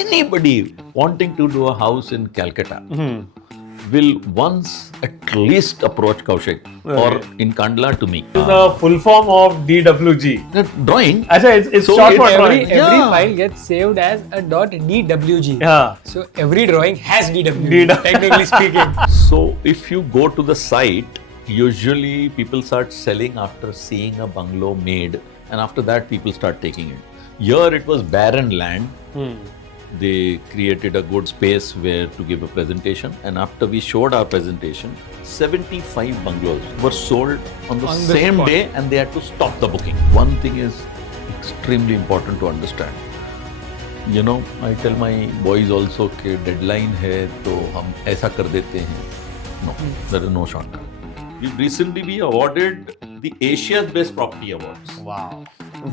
anybody wanting to do a house in Calcutta will once at least approach Kaushik or in Kandla to me. This is the full form of DWG. The drawing. Achha, it's So short for it's drawing. Every Yeah. file gets saved as a .dwg. Yeah. So every drawing has DWG, technically speaking. So if you go to the site, usually people start selling after seeing a bungalow made, and after that people start taking it. Here it was barren land. They created a good space where to give a presentation, and after we showed our presentation, 75 bungalows were sold on the On the same spot. day, and they had to stop the booking. One thing is extremely important to understand. You know, I tell my boys also कि deadline है तो हम ऐसा कर देते हैं. No, there is no shortcut. We've recently been awarded the Asia's Best Property Awards. Wow.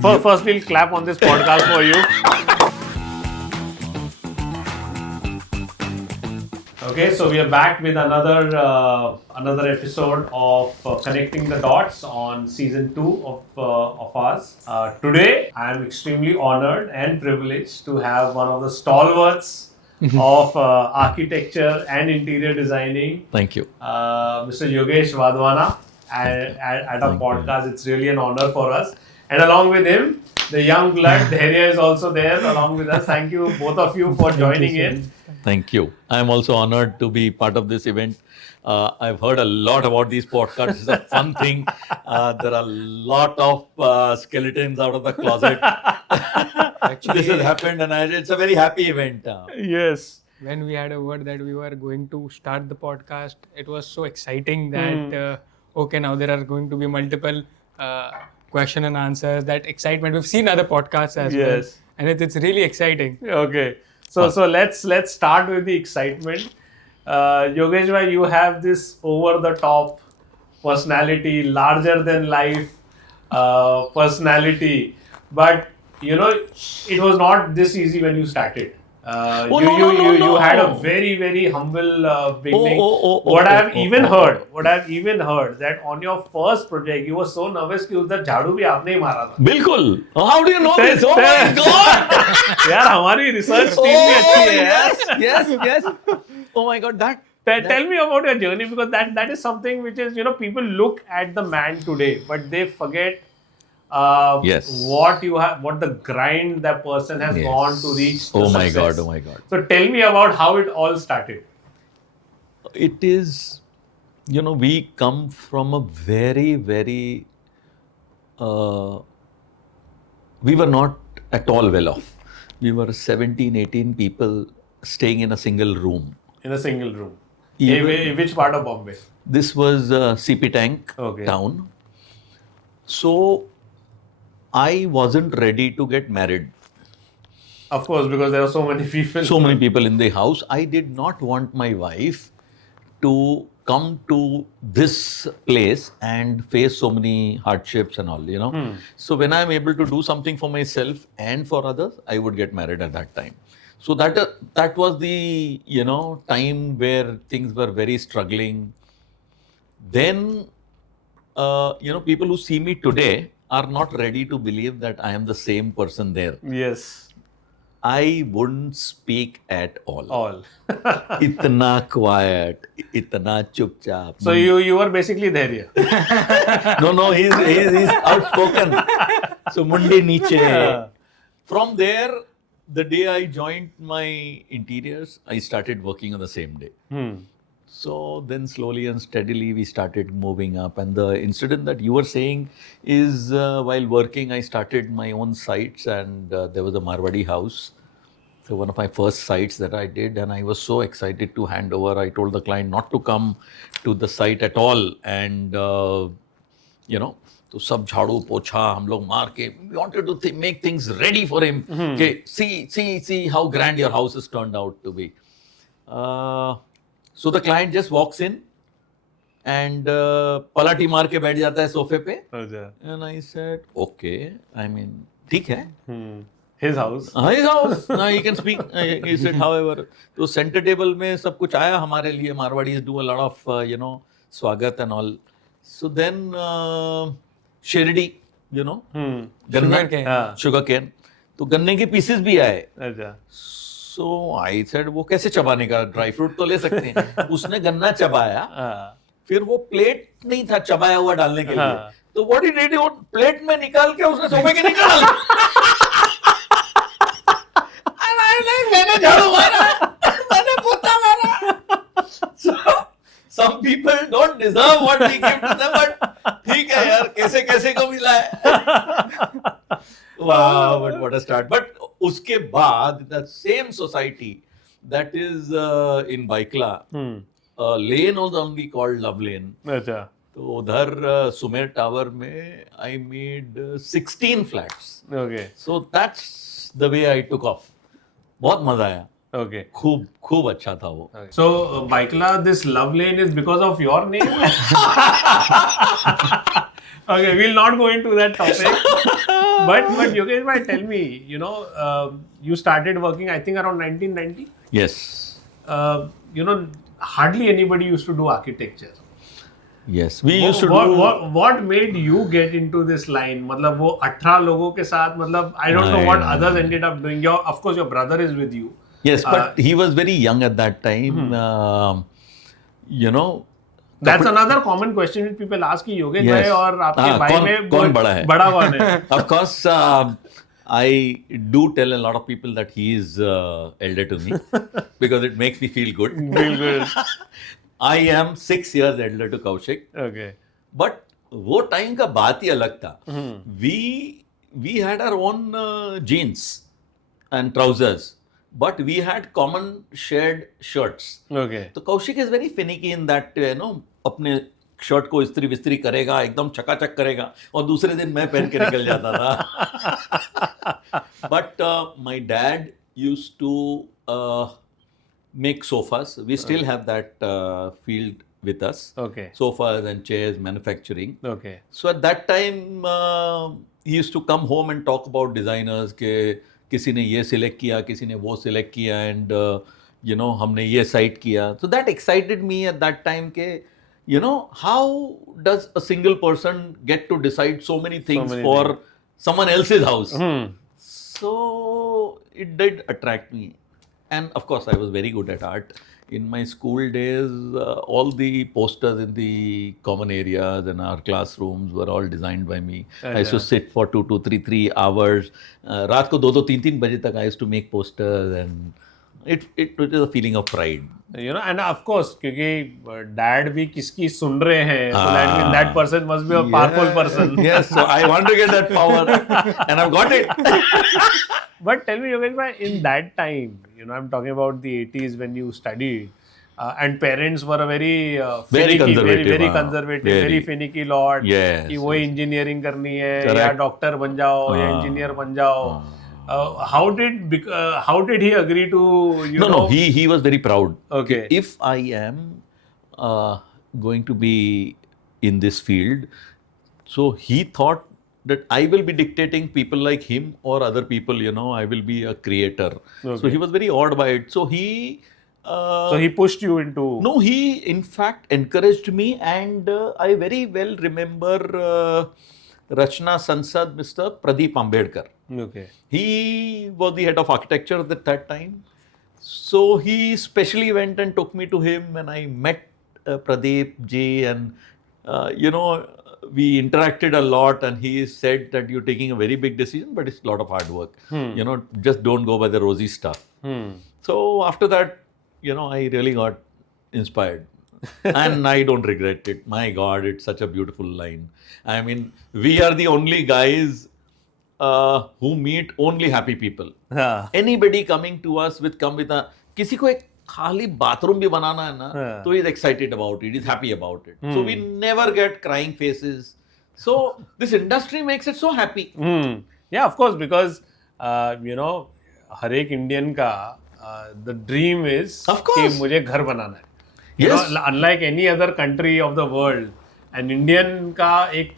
First, we'll clap on this podcast for you. Okay, so we are back with another episode of Connecting the Dots on season 2 of ours. Today, I am extremely honored and privileged to have one of the stalwarts of architecture and interior designing, Thank you. Mr. Yogesh Vadwana at our podcast. It's really an honor for us. And along with him, the young blood, Dhairya is also there along with us. Thank you, both of you, for joining in. Thank you. I'm also honored to be part of this event. I've heard a lot about these podcasts. It's a fun thing. There are a lot of skeletons out of the closet. This has happened, and it's a very happy event. Yes. When we had a word that we were going to start the podcast, it was so exciting that, okay, now there are going to be multiple question and answers. That excitement, we've seen other podcasts as well. Yes. And it's really exciting. Okay. So let's start with the excitement. Yogesh bhai, you have this over the top personality, larger than life personality, but you know it was not this easy when you started. You had a very humble beginning. What I've even heard that on your first project you were so nervous कि उधर झाड़ू भी आपने ही मारा था. बिल्कुल. How do you know this? Oh my God! यार हमारी research team भी अच्छी है यार. Yes. Oh my God, that. Tell me about your journey, because that is something which is, people look at the man today, but they forget Yes. what the grind that person has Yes. gone to reach the Oh my success. God, oh my God. So tell me about how it all started. It is, we come from a very we were not at all well off. We were 17, 18 people staying in a single room. In a single room. Even- Which part of Bombay? This was CP Tank Okay. town. So I wasn't ready to get married. Of course, because there are so many people. So many people in the house. I did not want my wife to come to this place and face so many hardships and all, So when I'm able to do something for myself and for others, I would get married at that time. So that was the, time where things were very struggling. Then, people who see me today are not ready to believe that I am the same person there. Yes. I wouldn't speak at all. All. Itna quiet, itna chupchap. So you were basically Dhairya. No, he's outspoken. So mundi niche. Yeah. From there, the day I joined my interiors, I started working on the same day. So then slowly and steadily we started moving up. And the incident that you were saying is while working, I started my own sites, and there was a Marwadi house. So one of my first sites that I did, and I was so excited to hand over. I told the client not to come to the site at all. And, तो सब झाड़ू पोछा हम लोग मार के we wanted to make things ready for him. Okay, see how grand your house has turned out to be. So the client just walks in and पलाटी मार के बैठ जाता है सोफे पे. And I said, okay, I mean, ठीक है. His house. His house. He can speak. He said, however, तो center table में सब कुछ आया हमारे लिए. Marwadis do a lot of, स्वागत and all. So then, Shirdi, गन्ना, Sugar cane. sugar cane. तो गन्ने के pieces भी आए. अच्छा. So I said वो कैसे चबाने का, ड्राई फ्रूट तो ले सकते हैं. उसने गन्ना चबाया, फिर वो प्लेट नहीं था चबाया हुआ डालने के लिए, तो व्हाट ही डिड, वो प्लेट में निकाल के उसने सोफे के निकाल. मैंने झाड़ू मारा, मैंने पोता मारा. So some people don't deserve what we give to them, but ठीक है यार, कैसे कैसे को मिला है. Wow, but what a start. But उसके बाद the same society that is in Baikla, lane was only called Love Lane. अच्छा. तो उधर सुमेर टावर में I made 16 flats. Okay. So that's the way I took off. बहुत मजा आया. Okay. खूब अच्छा था वो. So, Baikla, this Love Lane is because of your name? Okay, we'll not go into that topic. But Yogesh bhai, tell me, you started working, I think, around 1990? Yes. Hardly anybody used to do architecture. Yes. We used to what made you get into this line? मतलब वो 18 लोगों के साथ, मतलब I don't know what others ended up doing. Of course, your brother is with you. Yes, but he was very young at that time. That's another common question which people ask कि Yogesh Yes. भाई और आपके भाई में कौन बड़ा है? बड़ा कौन है? Of course, I do tell a lot of people that he is elder to me because it makes me feel good. Feel good. I am 6 years elder to Kaushik. Okay. But वो time का बात ही अलग था. We had our own jeans and trousers, but we had common shared shirts. Okay. तो Kaushik is very finicky in that, अपने shirt को इस्त्री विस्त्री करेगा, एकदम चकाचक करेगा, और दूसरे दिन मैं पहन के निकल जाता था. But my dad used to make sofas. We still have that field with us. Okay. Sofas and chairs manufacturing. Okay. So at that time, he used to come home and talk about designers के किसी ने ये select किया, किसी ने वो select किया, and हमने ये site किया. So that excited me at that time के, how does a single person get to decide so many things for someone else's house? So it did attract me. And of course, I was very good at art. In my school days, all the posters in the common areas and our classrooms were all designed by me. I used to sit for 2 to 3 hours. रात को 2 3 बजे तक I used to make posters, and it was a feeling of pride. And of course, क्योंकि dad भी किसकी सुन रहे हैं, so that means that person must be a powerful person. Yes, so I want to get that power, and I've got it. But tell me, Yogesh bhai, in that time, I'm talking about the 80s when you studied, and parents were a very Very finicky, conservative, very हाँ. conservative, Very. very finicky lot. Yes, कि वो engineering करनी है, Correct. या doctor बन जाओ, या engineer बन जाओ. How did he agree to No, he was very proud. Okay. If I am going to be in this field, so he thought that I will be dictating people like him or other people, I will be a creator. So Okay. he was very awed by it. So he So he pushed you into. No, he in fact encouraged me, and I very well remember Rachna Sansad, Mr. Pradeep Ambedkar. Okay. He was the head of architecture at that time. So he specially went and took me to him, and I met Pradeep ji, and we interacted a lot, and he said that you're taking a very big decision, but it's a lot of hard work. Just don't go by the rosy stuff. So after that, I really got inspired. And I don't regret it. My God, it's such a beautiful line. I mean, we are the only guys who meet only happy people. हाँ. Anybody coming to us come with a, किसी को एक खाली bathroom भी बनाना है ना, तो he's excited about it, he's happy about it. So we never get crying faces. So this industry makes it so happy. Yeah, of course, because हर एक Indian का the dream is Of course. कि मुझे घर बनाना है. Yes. Unlike any other country of the world, an Indian का एक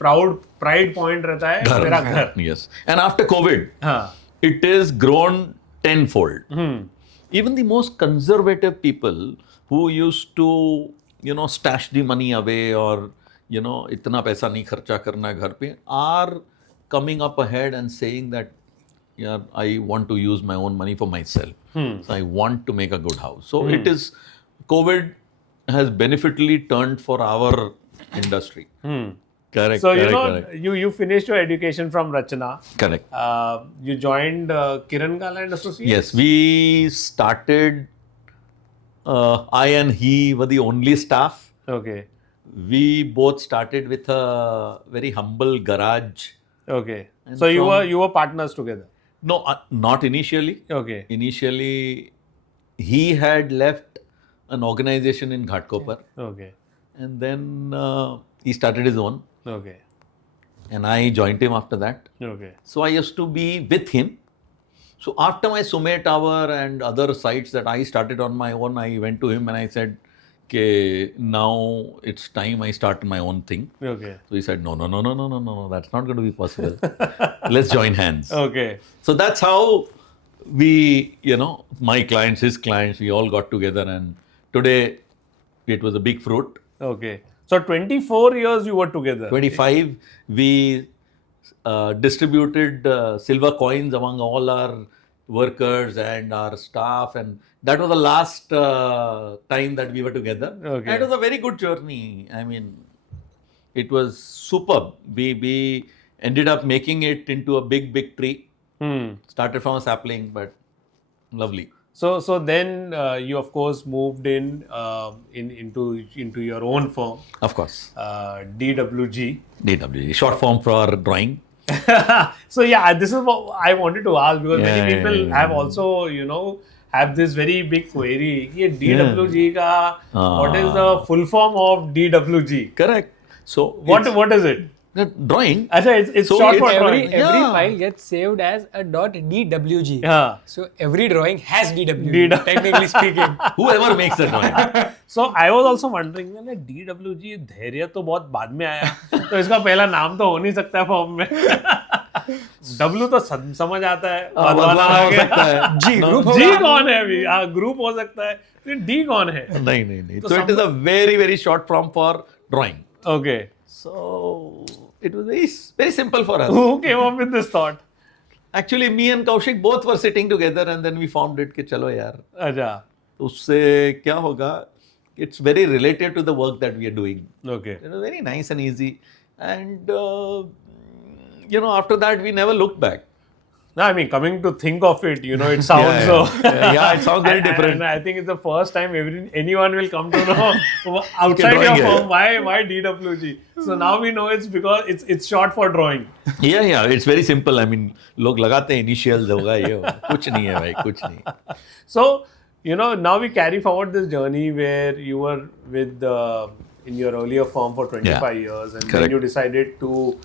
pride point रहता है मेरा घर. Yes. And after COVID, हाँ. it is grown tenfold. Even the most conservative people who used to, stash the money away or, इतना पैसा नहीं खर्चा करना घर पे, are coming up ahead and saying that, yeah, I want to use my own money for myself. So I want to make a good house. So it is, COVID has beneficially turned for our industry. Correct. So correct. you finished your education from Rachana. Correct. You joined Kiran Gala and Associates. Yes, we started. I and he were the only staff. Okay. We both started with a very humble garage. Okay. And So you from- were partners together. No, not initially. Okay. Initially, he had left an organization in Ghatkopar, Okay. and then he started his own, Okay. and I joined him after that. Okay. So I used to be with him. So after my Sume Tower and other sites that I started on my own, I went to him and I said, "Okay, now it's time I start my own thing." Okay. So he said, no, that's not going to be possible. Let's join hands. Okay. So that's how we, my clients, his clients, we all got together, and today it was a big fruit. Okay. So 24 years you were together. 25, we distributed silver coins among all our workers and our staff, and that was the last time that we were together. Okay. And it was a very good journey. I mean, it was superb. We ended up making it into a big tree. Started from a sapling, but lovely. So then you of course moved into your own firm, Of course. DWG. DWG, short form for drawing. So yeah, this is what I wanted to ask, because Yeah, many people yeah. have also have this very big query. Ye DWG ka, what is the full form of DWG? Correct. So What is it? drawing. Achha, it's So short it's for Every drawing. Yeah. file gets saved as a .dwg. Yeah. So every drawing has DWG, technically speaking. Whoever makes the drawing. So I was also wondering, DWG धैर्य तो बहुत बाद में आया, तो इसका पहला नाम तो हो नहीं सकता फॉर्म में. W तो समझ आता है, बदवाना हो सकता है. G group G होगा. कौन है अभी? ग्रुप हो सकता है, फिर D कौन है? नहीं. तो So it is a very short form for drawing. Okay. So it was very simple for us. Who came up with this thought? Actually, me and Kaushik both were sitting together, and then we formed it कि चलो यार, अच्छा. उससे क्या होगा? It's very related to the work that we are doing. Okay. It was very nice and easy, and after that we never looked back. No, I mean, coming to think of it, it sounds Yeah, it sounds very different. And I think it's the first time anyone will come to know outside your drawing firm why DWG. So now we know it's because it's short for drawing. Yeah, it's very simple. I mean, लोग लगाते हैं initials होगा ये होगा. कुछ नहीं है भाई, कुछ नहीं. So, now we carry forward this journey where you were with in your earlier firm for 25 years, and then Correct. you decided to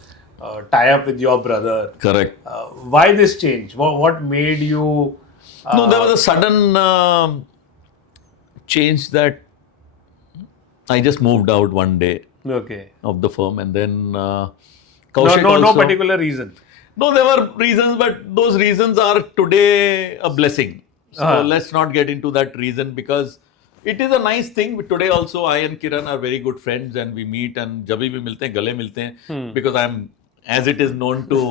tie up with your brother. Correct. Why this change? What made you? No, there was a sudden change that I just moved out one day Okay. of the firm, and then Kaushik No also, particular reason. No, there were reasons, but those reasons are today a blessing. So let's not get into that reason, because it is a nice thing. Today also, I and Kiran are very good friends, and we meet, and जब भी मिलते हैं गले मिलते हैं, because I'm, as it is known to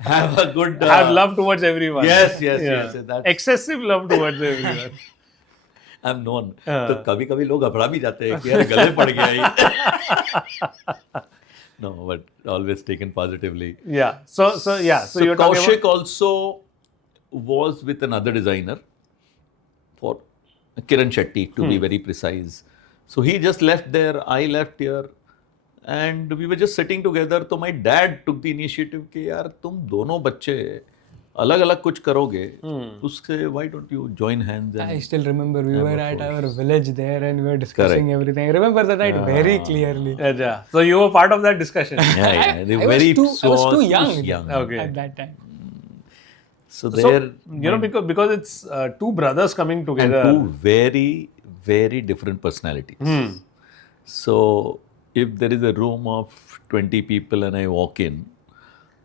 have a good Have love towards everyone. Yes. That's, Excessive love towards everyone. I'm known. तो कभी-कभी लोग घबरा भी जाते हैं कि यार गले पड़ गया ये. No, but always taken positively. Yeah. So you're talking Kaushik about. also was with another designer, for Kiran Shetty to be very precise. So he just left there, I left here, and we were just sitting together. So my dad took the initiative कि यार तुम दोनों बच्चे अलग अलग कुछ करोगे, उससे why don't you join hands? And I still remember we were at our village there and we were discussing everything. I remember that night very clearly. Yeah. So you were part of that discussion. yeah, they I very was too young, Okay. at that time. So So there, because it's two brothers coming and together. two very, very different personalities. So if there is a room of 20 people and I walk in,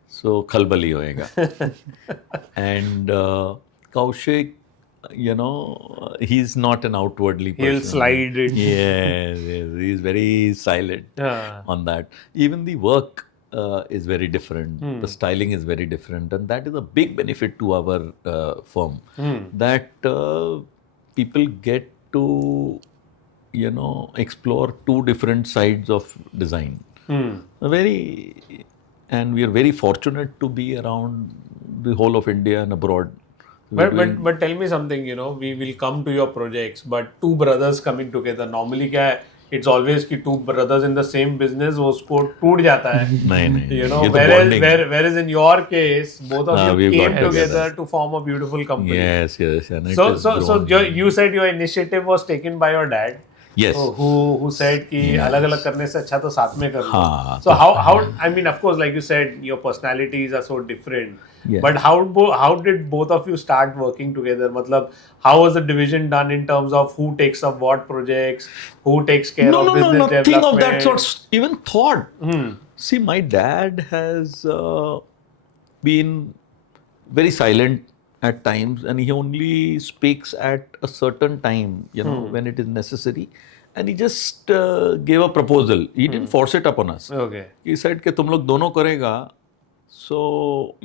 so khalbali hoega. And Kaushik, he's not an outwardly person. He'll slide it. Yes, he's very silent on that. Even the work is very different. The styling is very different, and that is a big benefit to our firm. That people get to, explore two different sides of design. And we are very fortunate to be around the whole of India and abroad. But tell me something, we will come to your projects, but two brothers coming together, normally क्या है, it's always कि two brothers in the same business, वो उसको टूट जाता है. नहीं, ये तो Whereas in your case, both of you we've came got together to form a beautiful company. Yes, and it So has grown. you said your initiative was taken by your dad. Yes. Who said कि अलग-अलग करने से अच्छा तो साथ में कर लो. हाँ, So how I mean, of course, like you said, your personalities are so different. Yeah. But how did both of you start working together? मतलब how was the division done in terms of who takes up what projects, who takes care of business development? Nothing of that sort even thought. See, my dad has been very silent at times, and he only speaks at a certain time, when it is necessary. And he just gave a proposal. He didn't force it upon us. Okay. He said कि तुम लोग दोनों करेगा, so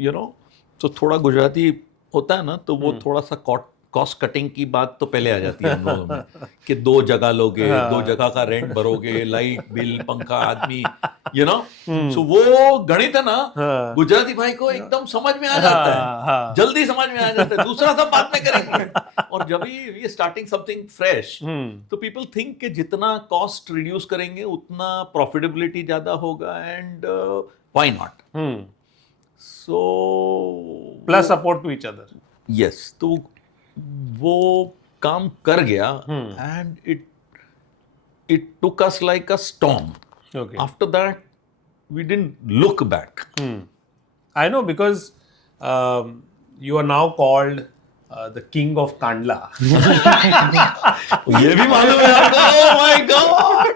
तो थोड़ा गुजराती होता है ना, तो वो थोड़ा सा कॉस्ट कटिंग की बात तो पहले आ जाती है हम लोगों में कि 2 जगह लोगे, 2 जगह का रेंट भरोगे, लाइट बिल, पंखा, आदमी, सो वो गणित है ना, गुजराती भाई को एकदम समझ में आ जाता है, जल्दी समझ में आ जाता है, दूसरा सब बाद में करेंगे. और जब भी स्टार्टिंग समथिंग फ्रेश, तो पीपल थिंक कि जितना कॉस्ट रिड्यूस करेंगे उतना प्रॉफिटेबिलिटी ज्यादा होगा, and why not. So Plus support to each other. Yes, तो वो काम कर गया, and it took us like a storm. Okay. After that, we didn't look back. I know, because you are now called the king of Kandla. ये भी मालूम है आपको? Oh my God!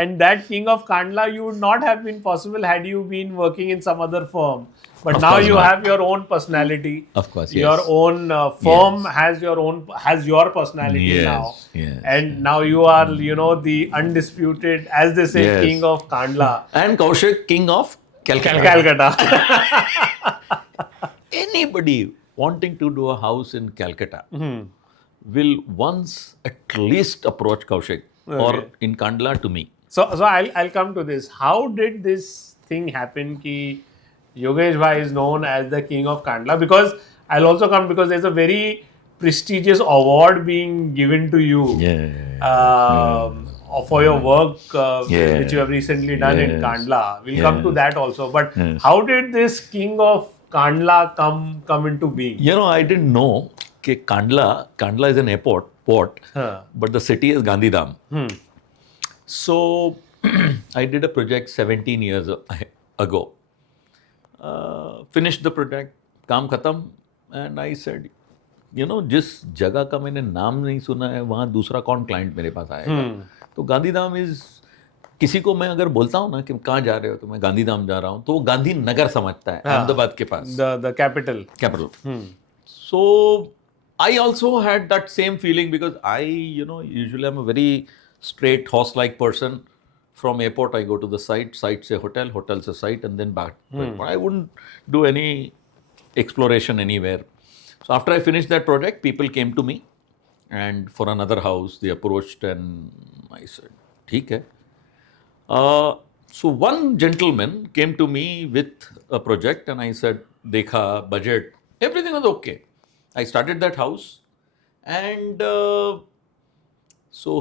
And that king of Kandla, you would not have been possible had you been working in some other firm. But Of now course you not. have your own personality. Of course, yes. Your own firm has your personality Yes, now. yes, And now you are, the undisputed, as they say, Yes. king of Kandla. And Kaushik, king of Calcutta. Calcutta. Anybody wanting to do a house in Calcutta will once at least approach Kaushik or in Kandla to me. So I'll come to this. How did this thing happen ki Yogesh Bhai is known as the king of Kandla? Because I'll also come, because there's a very prestigious award being given to you for your work which you have recently done in Kandla. We'll come to that also. But how did this king of Kandla come into being? I didn't know that Kandla is an port, but the city is Gandhidham. So I did a project 17 years ago. Finished the project, काम खत्म, and I said, जिस जगह का मैंने नाम नहीं सुना है वहाँ दूसरा कौन क्लाइंट मेरे पास आएगा. तो गांधीधाम इज, किसी को मैं अगर बोलता हूँ ना कि कहाँ जा रहे हो, तो मैं गांधीधाम जा रहा हूँ, तो वो गांधी नगर समझता है, अहमदाबाद के पास, the capital. So I also had that same feeling, because I, usually I'm a very straight horse-like person. From airport, I go to the site say hotel, hotel say site, and then back. But I wouldn't do any exploration anywhere. So after I finished that project, people came to me, and for another house, they approached, and I said, "ठीक है." So one gentleman came to me with a project, and I said, "देखा, budget, everything was okay." I started that house, and so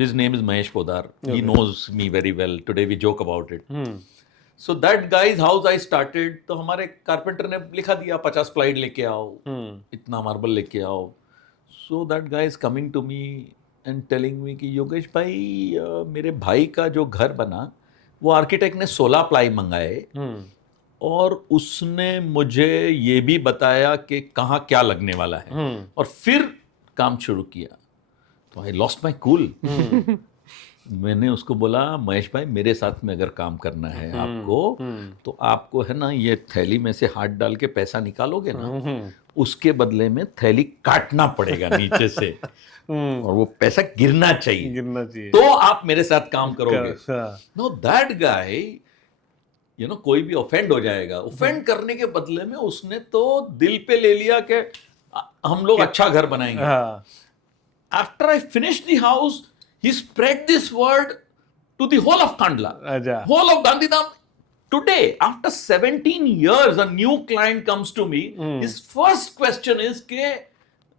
his name is Mahesh Podar. Okay. He knows me very well. Today we joke about it. So that guy's house I started, तो हमारे carpenter ने लिखा दिया 50 प्लाइड लेके आओ, इतना marble लेके आओ. So that guy is coming to me and telling me कि योगेश भाई, मेरे भाई का जो घर बना, वो आर्किटेक्ट ने 16 प्लाई मंगाए, और उसने मुझे ये भी बताया कि कहाँ क्या लगने वाला है, और फिर काम शुरू किया. तो आई लॉस्ट माई कूल. मैंने उसको बोला, महेश भाई, मेरे साथ में अगर काम करना है आपको, तो आपको है ना, ये थैली में से हाथ डाल के पैसा निकालोगे ना, उसके बदले में थैली काटना पड़ेगा नीचे से, और वो पैसा गिरना चाहिए, तो आप मेरे साथ काम करोगे. नो, दैट गाय कोई भी ऑफेंड हो जाएगा, ऑफेंड करने के बदले में उसने तो दिल पे ले लिया कि हम लोग अच्छा घर बनाएंगे. हाँ. After I finished the house, he spread this word to the whole of Kandla, अच्छा. whole of Gandhidham. Today, after 17 years, a new client comes to me. His first question is कि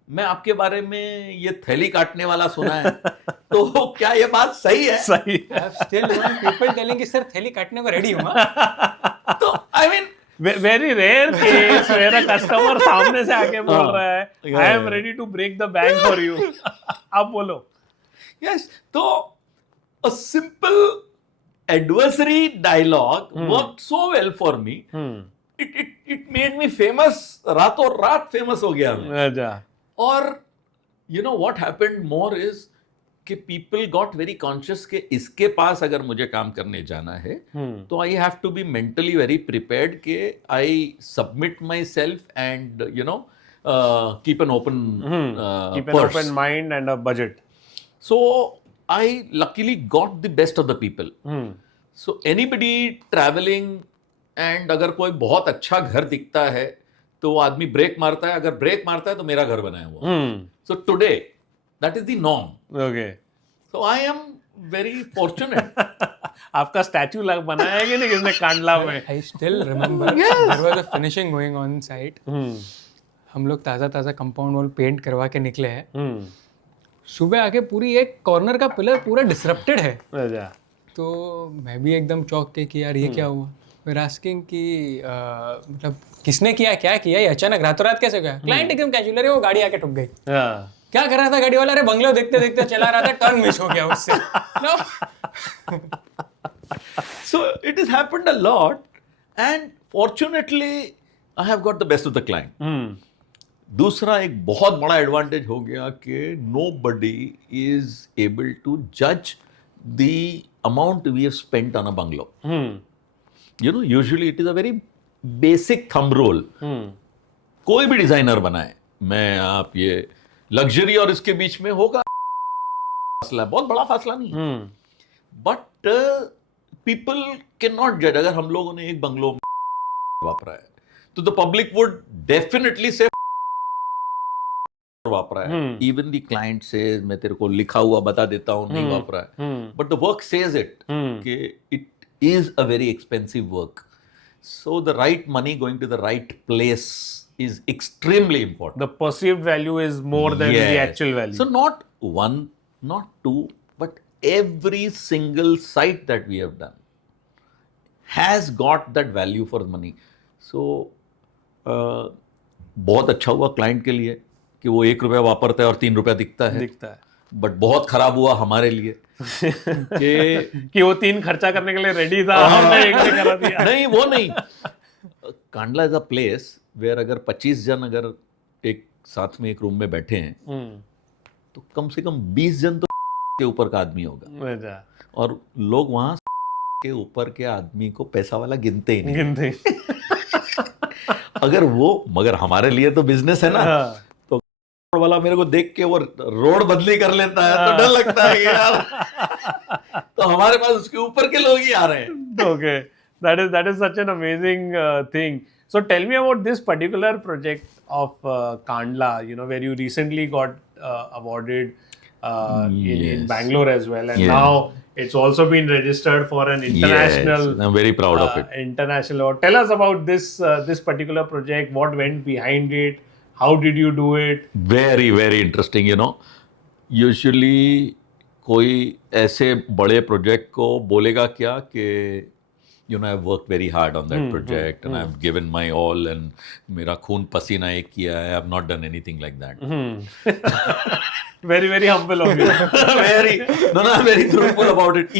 मैं आपके बारे में ये थैली काटने वाला सुना है, तो क्या ये बात सही है? सही. I have still known people telling कि सर थैली काटने को रेडी हूँ. हाँ? तो I mean, Very rare case where a customer सामने से आके बोल रहा है I am ready to break the bank for you. आप बोलो. yes. तो a simple adversary dialogue worked so well for me. It made me famous. रातों रात famous हो गया मैं. अच्छा. और what happened more is कि people got very conscious कि इसके पास अगर मुझे काम करने जाना है तो I have to be mentally very prepared कि I submit myself and keep an open Keep an purse. open mind and a budget. So I luckily got the best of the people. So anybody traveling and अगर कोई बहुत अच्छा घर दिखता है तो वो आदमी ब्रेक मारता है, अगर ब्रेक मारता है तो मेरा घर बनाया हुआ. So today that is the norm. Okay. So I am very fortunate. आपका स्टैचू बनाया है कि नहीं किसने कांडला में? I still remember there was a finishing going on site. हम लोग ताज़ा कंपाउंड वॉल पेंट करवा के निकले हैं. सुबह आके पूरी एक कॉर्नर का पिलर पूरा डिसरप्टेड है. अच्छा. तो मैं भी एकदम चौंक के कि यार ये क्या हुआ. फिर आस्किंग कि मतलब किसने किया, क्या किया, ये अचानक रातों रात कैसे गया. क्लाइंट एकदम कैजुअल है, वो गाड़ी आके ठुक गई. क्या कर रहा था गाड़ी वाला? अरे बंगलो देखते देखते चला रहा था, टर्न मिस हो गया उससे. So it has happened a lot, and fortunately I have got the best of the client. दूसरा एक बहुत बड़ा एडवांटेज हो गया कि nobody is able to judge the amount we have spent on a bungalow. Usually it is a very basic thumb rule. कोई भी designer बनाए, मैं आप ये लग्जरी और इसके बीच में होगा फासला, बहुत बड़ा फासला नहीं. बट पीपल कैन नॉट जज. अगर हम लोगों ने एक बंगलो वापरा है तो द पब्लिक वुड डेफिनेटली से वापरा है. इवन द क्लाइंट सेज मैं तेरे को लिखा हुआ बता देता हूँ नहीं वापरा है, but the work says it कि it is a very expensive work. So the right money going to the right place is extremely important. The perceived value is more than the actual value. So not one, not two, but every single site that we have done has got that value for money. So बहुत अच्छा हुआ client के लिए कि वो ₹1 वापरता है और ₹3 दिखता है. बट बहुत खराब हुआ हमारे लिए कि वो 3 खर्चा करने के लिए रेडी था, हमने 1 से करा दिया. नहीं, वो नहीं. Kandla is a place where अगर 25 जन अगर एक साथ में एक रूम में बैठे हैं तो कम से कम 20 जन तो के ऊपर का आदमी होगा. और लोग वहां के ऊपर के आदमी को पैसा वाला गिनते ही नहीं. अगर वो, मगर हमारे लिए तो बिजनेस है ना, तो वाला मेरे को देख के वो रोड बदली कर लेता है तो डर लगता है कि यार तो हमारे पास उसके ऊपर के लोग ही आ रहे हैं. Okay, that is such an amazing thing. So tell me about this particular project of Kandla, where you recently got awarded in Bangalore as well, and now it's also been registered for an international. Yes, I'm very proud of it. International award. Tell us about this particular project. What went behind it? How did you do it? Very, very interesting. Usually कोई ऐसे बड़े project को बोलेगा क्या कि I've worked very hard on that project and I've given my all and मेरा खून पसीना एक किया है. I've not done anything like that. Very, very humble of you. I'm very truthful about it.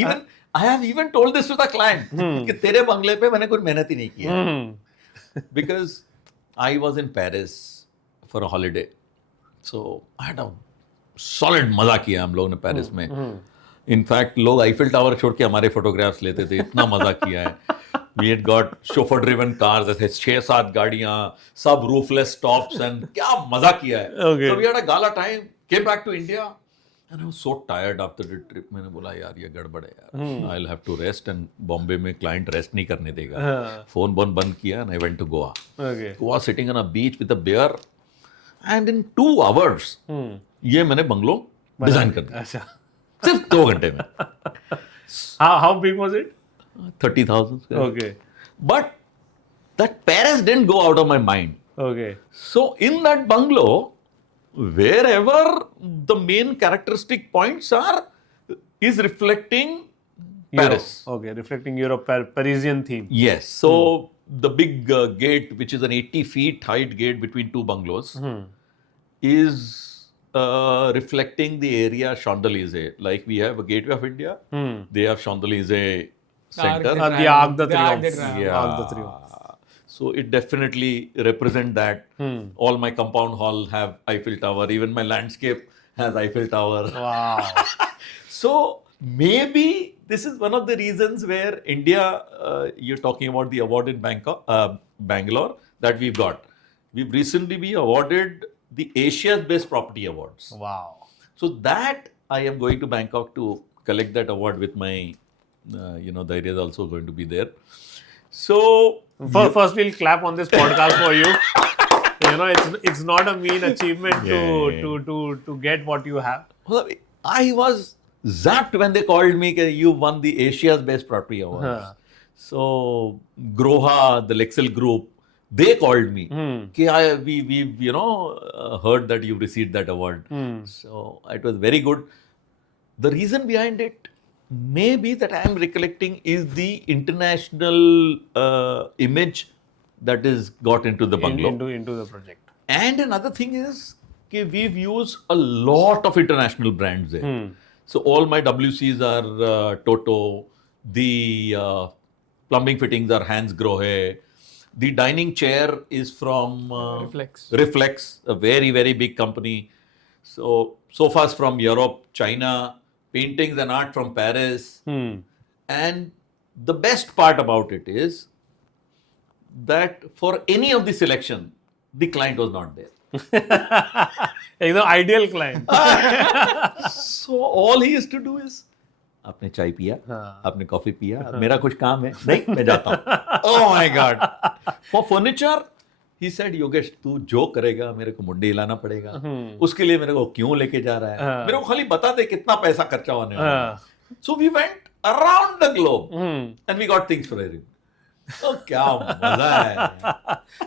I have even told this to the client कि तेरे बंगले पे मैंने कोई मेहनत ही नहीं किया. Because I was in Paris for a holiday. So I had a solid मजा किया हम लोगों ने पेरिस में. इनफैक्ट लोग आईफिल टावर छोड़ के हमारे फोटोग्राफ्स लेते थे, इतना मजा किया है. We had got chauffeur driven cars, ऐसे 6-7 गाड़ियां, सब रूफलेस टॉप्स, एंड क्या मजा किया है. Okay. So we had a gala time, came back to India And I was so tired after the trip. मैंने बोला यार ये गड़बड़ है यार. I'll have to rest and Bombay में client rest नहीं करने देगा. Phone बंद किया and I went to Goa. Okay. Goa sitting on a beach with a beer and in 2 hours ये मैंने बंगलो डिजाइन कर दिया. अच्छा. सिर्फ 2 घंटे में. How big was it? 30,000 square. Okay. But that Paris didn't go out of my mind. Okay. So in that bungalow, wherever the main characteristic points are, is reflecting Paris. Europe. Okay, reflecting Europe, Parisian theme. Yes. So the big gate, which is an 80 feet height gate between 2 bungalows, is reflecting the area Champs-Élysées. Like we have a Gateway of India, they have Champs-Élysées Center. The Arc de The Arc de Triomphe. Triomphe. Yeah. Arc de Triomphe. So it definitely represent that. All my compound hall have Eiffel Tower. Even my landscape has Eiffel Tower. Wow. So maybe this is one of the reasons where India, you're talking about the award in Bangalore that we've got. We've recently been awarded the Asia's Best Property Awards. Wow. So that I am going to Bangkok to collect that award with my, Dhairya is also going to be there. So First, we'll clap on this podcast for you. It's not a mean achievement to get what you have. well, I was zapped when they called me that you won the Asia's Best Property Awards. So Groha, the Lexel Group, they called me. We've heard that you received that award. So it was very good. The reason behind it maybe that I am recollecting is the international image that is got into the bungalow. Into the project. And another thing is we've used a lot of international brands there. So all my WCs are Toto. The plumbing fittings are Hans Grohe. The dining chair is from Reflex, a very, very big company. So sofas from Europe, China, paintings and art from Paris. And the best part about it is that for any of the selection, the client was not there. Ideal client. So all he used to do is, आपने चाय पिया, आपने coffee पिया, मेरा कुछ काम है, नहीं मैं जाता हूँ. Oh my God! For furniture, he said, Yogesh तू जो करेगा मेरे को मुंडी हिलाना पड़ेगा. उसके लिए मेरे को क्यों लेके जा रहा है? मेरे को खाली बता दे कितना पैसा खर्चा होने वाला है. So we went around the globe and we got things for him. Oh, क्या मजा है.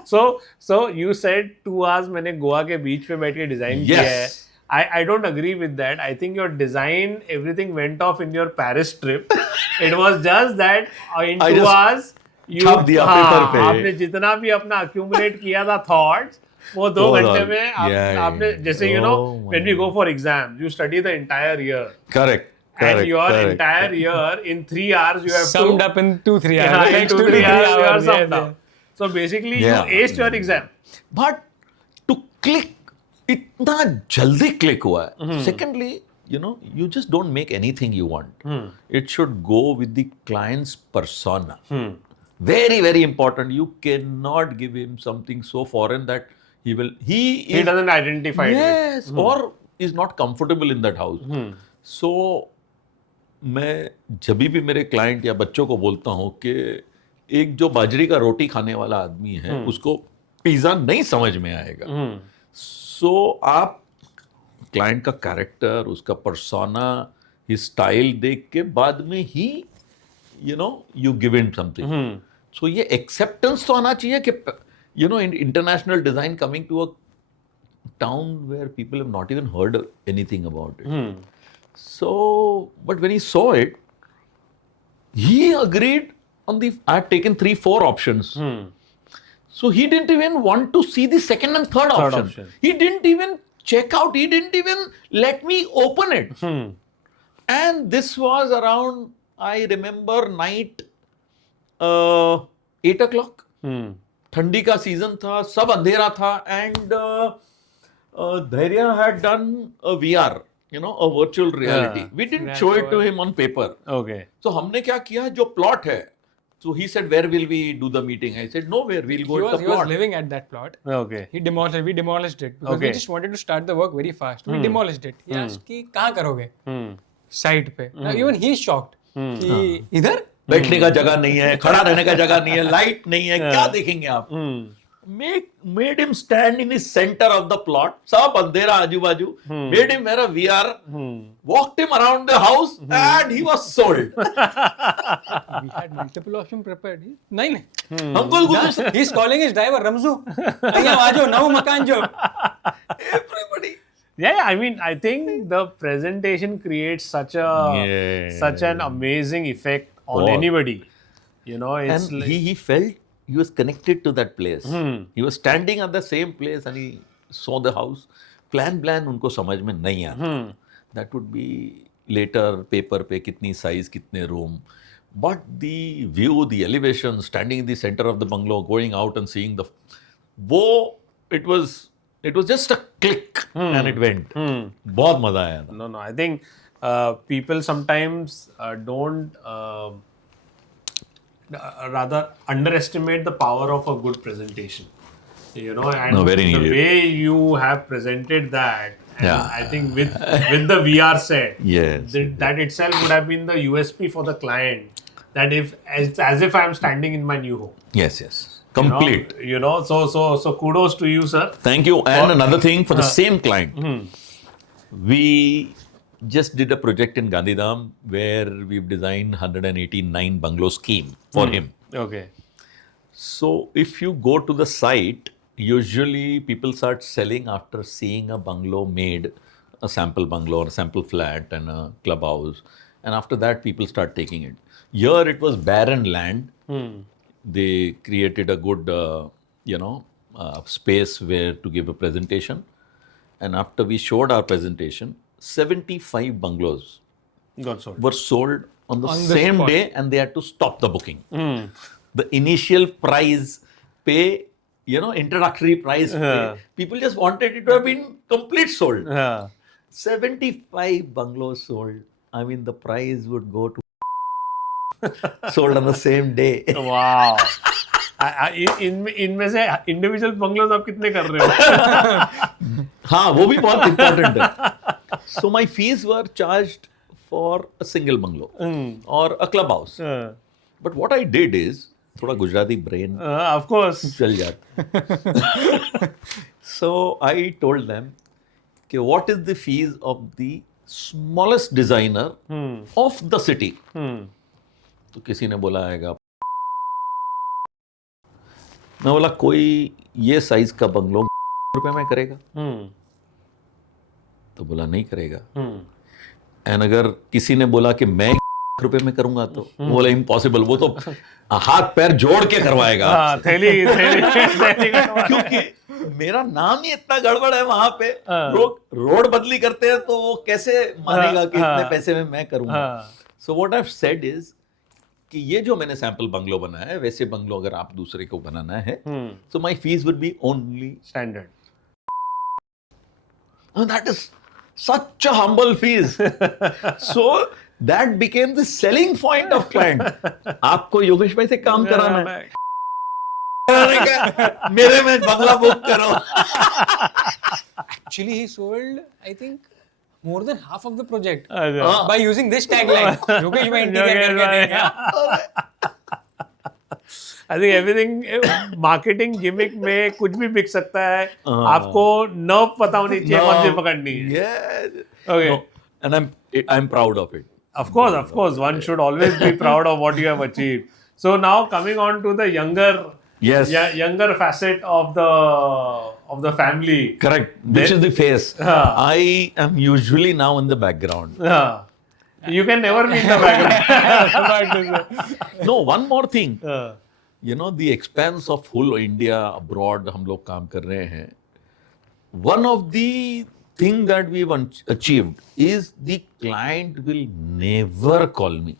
So you said 2 hours मैंने गोवा के बीच पे बैठ के डिजाइन किया है. I don't agree with that. I think your design, everything went off in your Paris trip. It was just that in 2 hours छाप दिया पेपर पे. आपने जितना भी अपना accumulate किया था thoughts, वो 2 घंटे में आपने जैसे when we go for exams, you study the entire year. Correct. And your entire year in 3 hours you have summed up in 2-3 hours. In 2-3 hours you are summed up. So basically you aced your exam. But to click, इतना जल्दी click हुआ है. Secondly, you just don't make anything you want. It should go with the client's persona. Very, very important. You cannot give him something so foreign that he doesn't identify it. Or is not comfortable in that house. So मैं जब भी मेरे client या बच्चों को बोलता हूँ कि एक जो बाजरी का रोटी खाने वाला आदमी है उसको पिज्जा नहीं समझ में आएगा. सो आप क्लाइंट का कैरेक्टर, उसका पर्सोना, हिज स्टाइल देख के बाद में ही यू गिव हिम समथिंग. सो ये एक्सेप्टेंस तो आना चाहिए कि in international design coming to a town where people have not even heard anything about it. So, but when he saw it, he agreed on I had taken 3-4 options. So he didn't even want to see the second and third option. He didn't even check out. He didn't even let me open it. And this was around, I remember, night 8 o'clock. ठंडी का season था, सब अंधेरा था. And Dhairya had done a VR. A virtual reality. We didn't show it to him on paper. Okay. So हमने क्या किया, जो plot है, So he said, where will we do the meeting? I said, nowhere, we'll go at the He was plot. living at that plot. Okay. We demolished it because we Okay. just wanted to start the work very fast. We demolished it. He asked कि कहाँ करोगे? Site पे. Now even he is shocked. कि इधर? बैठने का जगह नहीं है, खड़ा रहने का जगह नहीं है, लाइट नहीं है, क्या देखेंगे आप? Made him stand in the center of the plot. सब अंधेरा आजू बाजू. Made him wear a VR. Walked him around the house and he was sold. We had multiple options prepared. नहीं नहीं. Uncle Guru, He's calling his driver Ramzu. અહીંયા વાજો નવું મકાન જો. everybody. Yeah, I mean, I think the presentation creates such an amazing effect on Oh. anybody. You know, it's And like, he felt he was connected to that place. He was standing at the same place and he saw the house. Plan उनको समझ में नहीं आया. That would be later paper पे कितनी size, कितने room. But the view, the elevation, standing in the center of the bungalow, going out and seeing the, it was just a click and it went. बहुत मजा आया था. no, I think people sometimes don't rather underestimate the power of a good presentation. You know, and No, very the needed. way you have presented that, and Yeah. I think with the VR set, Yes. that itself would have been the USP for the client. That if as if I am standing in my new home. Yes. Complete. You know, so kudos to you, sir. Thank you. And another thing for the same client, we just did a project in Gandhidham where we've designed 189 bungalow scheme for him. Okay. So if you go to the site, usually people start selling after seeing a bungalow made, a sample bungalow or a sample flat and a clubhouse. And after that, people start taking it. Here it was barren land. They created a good, space where to give a presentation. And after we showed our presentation, 75 bungalows Got sold. were sold on the On the same spot. day and they had to stop the booking. The initial price pay, introductory price pay, people just wanted it to have been complete sold. 75 bungalows sold. I mean, the price would go to sold on the same day. Wow. इनमें से individual bungalows आप कितने कर रहे हो? हाँ, वो भी बहुत important है. So my fees were charged for a single bungalow or a clubhouse. But what I did is, थोड़ा गुजराती brain Of course. चल जाता. So I told them, okay, what is the fees of the smallest designer of the city? तो किसी ने बोला आएगा. मैं बोला कोई ये साइज का बंगलो रुपए में करेगा? तो बोला नहीं करेगा. एंड अगर किसी ने बोला कि मैं रुपए में करूंगा तो बोला इम्पॉसिबल, वो तो हाथ पैर जोड़ के करवाएगा. थैली क्योंकि मेरा नाम ही इतना गड़बड़ है वहां पे. लोग रोड बदली करते हैं तो वो कैसे मानेगा कि इतने पैसे में मैं करूंगा. So what I have said is कि ये जो मैंने सैंपल बंगलो बनाया है, वैसे बंगलो अगर आप दूसरे को बनाना है so my fees would be only standard. That is such a humble fees. So that became the selling point of client. आपको योगेश भाई से काम कराना है, मेरे में बंगला बुक करो. Actually, he sold, I think, more than half of the project अच्छा. by using this tagline. Yogesh भाई इंटीरियर करके देंगे. I think everything marketing gimmick में कुछ भी बिक सकता है. आपको नर्व पता होनी चाहिए कौन सी पकड़नी है. Yes. Okay. No, and I'm proud of it. Of course, one should always be proud of what you have achieved. So now coming on to the Yes. younger facet of the family. Correct. Which is the face. I am usually now in the background. You can never be in the background. No, one more thing. The expense of whole India abroad हम लोग काम कर रहे हैं. One of the thing that we've achieved is the client will never call me.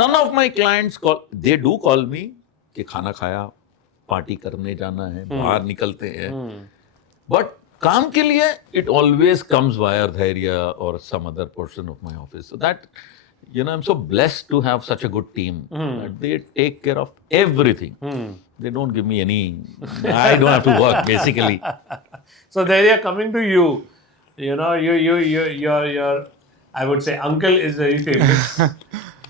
None of my clients call. They do call me कि खाना खाया, party करने जाना है, बाहर निकलते हैं. But काम के लिए it always comes via Dhairya or some other portion of my office. So that You know, I'm so blessed to have such a good team. That they take care of everything. They don't give me any. I don't have to work basically. So there they are coming to you. You know, your I would say uncle is very famous.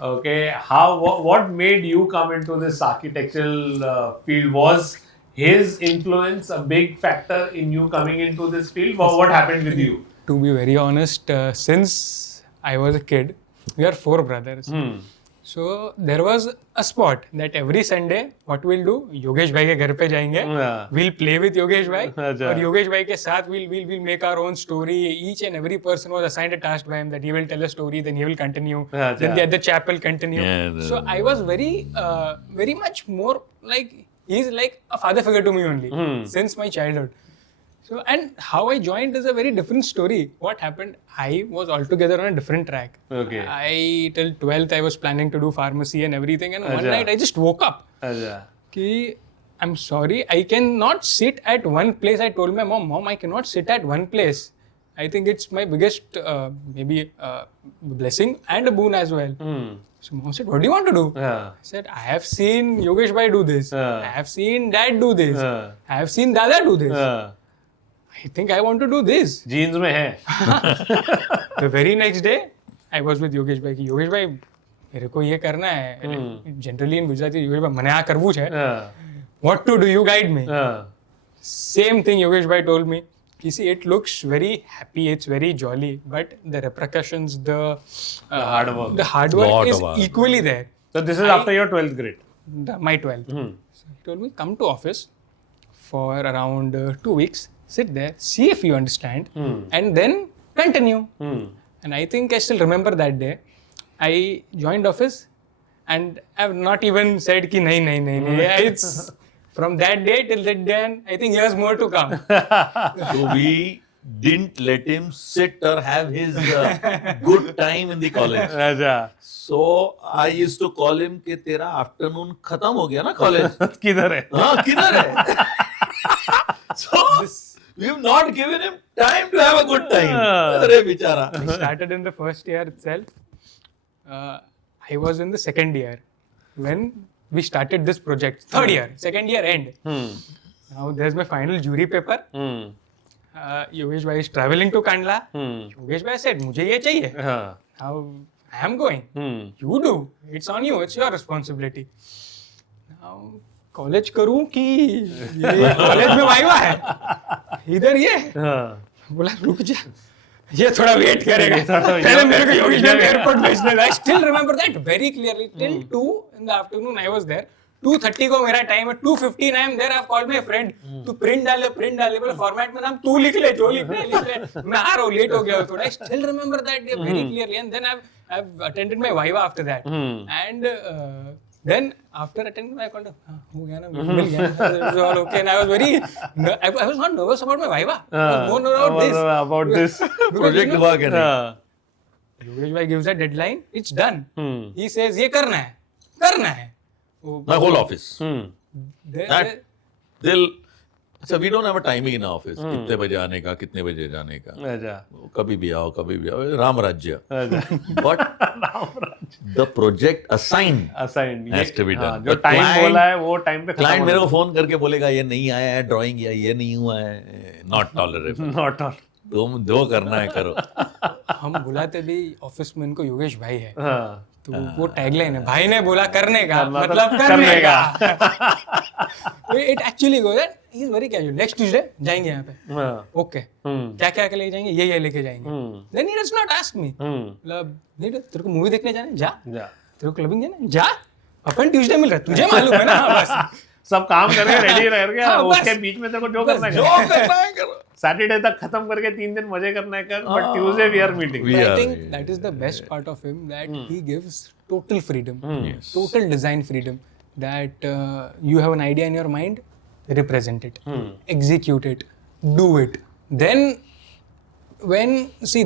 Okay, what made you come into this architectural field? Was his influence a big factor in you coming into this field? What happened with you? To be very honest, since I was a kid, we are 4 brothers. So there was a spot that every Sunday, what we'll do, Yogesh भाई के घर पे जाएंगे, Yeah. we'll play with Yogesh भाई, अच्छा. और योगेश भाई के साथ we'll make our own story. Each and every person was assigned a task by him that he will tell a story, then he will continue, अच्छा. then the other chap will continue. Yeah, So I was very much more like, he's like a father figure to me only since my childhood. So, and how I joined is a very different story. What happened? I was altogether on a different track. Okay. Till 12th, I was planning to do pharmacy and everything. And one Acha. night, I just woke up. अच्छा. Ki, I'm sorry, I cannot sit at one place. I told my mom, I cannot sit at one place. I think it's my biggest, blessing and a boon as well. So mom said, what do you want to do? Yeah. I said, I have seen Yogesh bhai do this. I have seen dad do this. Yeah. I have seen dada do this. Yeah. I think I want to do this. Jeans में है. The very next day, I was with Yogesh bhai. Ki, Yogesh bhai, मेरे को ये करना है. Generally in Gujarati, Yogesh bhai, મને આ કરવું છે. What to do? You guide me. Same thing Yogesh bhai told me. You see, it looks very happy, it's very jolly, but the repercussions, the hard work. the hard work Lot is of hard. equally there. So this is after your 12th grade. My 12th. So he told me, come to office for around 2 weeks, sit there, see if you understand, and then continue. And I think I still remember that day. I joined office and I've not even said ki nahi. It's from that day till that day, I think years more to come. So we didn't let him sit or have his good time in the college. अच्छा. So I used to call him कि तेरा afternoon खत्म हो गया ना college. किधर है? हाँ किधर है? So we have not given him time to have a good time. अरे बेचारा. I started in the first year itself. I was in the second year when we started this project. Third year, second year end. Now there's my final jury paper. Yogesh bhai is traveling to Kandla. Yogesh bhai said, मुझे ये चाहिए. Now I am going. You do. It's on you. It's your responsibility. Now college करूँ कि ये college में viva है. इधर ये. बोला रुक जा. ये थोड़ा वेट करेगा. पहले मेरे को योगेश भाई एयरपोर्ट भेजने था. I still remember that very clearly. Till 2 in the afternoon I was there. 2:30 को मेरा टाइम है. 2:15 I am there. I've called my friend. तू प्रिंट डाले. बोले फॉर्मेट में नाम तू लिख ले. जो लिख ले. मैं आ रहा हूँ. लेट हो गया थोड़ा. I still remember that day very clearly. And then I've attended my viva after that. And then after attending my called, हो गया ना, मिल गया. It was all okay. And I was not nervous about my viva. I was more nervous about this. Project हुआ क्या नहीं? Yogesh bhai gives a deadline. It's done. He says ये करना है. My whole office. There- They'll. So we don't have a timing in our office. कितने बजे आने का, कितने बजे जाने का. अच्छा. कभी भी आओ. राम राज्य. But the project assigned has to be done. जो The टाइम client- बोला है वो टाइम पे खत्म क्लाइंट मेरे को फोन करके बोलेगा ये नहीं आया है ड्राइंग या ये नहीं हुआ है. Not tolerable. Not all. तुम जो करना है करो. हम बुलाते भी ऑफिस में इनको योगेश भाई है. तो वो टैगलाइन है. भाई ने बोला करने का मतलब करने का. It actually goes that he is very casual. Next Tuesday जाएंगे यहाँ पे. Okay. क्या लेके जाएंगे? ये लेके जाएंगे. Then he does not ask me. मतलब नहीं तेरे को मूवी देखने जाना है? जा. तेरे को क्लबिंग जाना है? जा. अपन ट्यूसडे मिल रहा है. तुझे मालूम है ना. बस सब काम करके रेडी रह गया. हाँ, बस. उसके बीच में तेरे को जो करना है करो. सैटरडे तक खत्म करके 3 दिन मजे करना है कर. But Tuesday we are meeting. We I are- think that is the best part of him, that he gives total freedom, total design freedom. That you have an idea in your mind, represent it, execute it, do it. Then,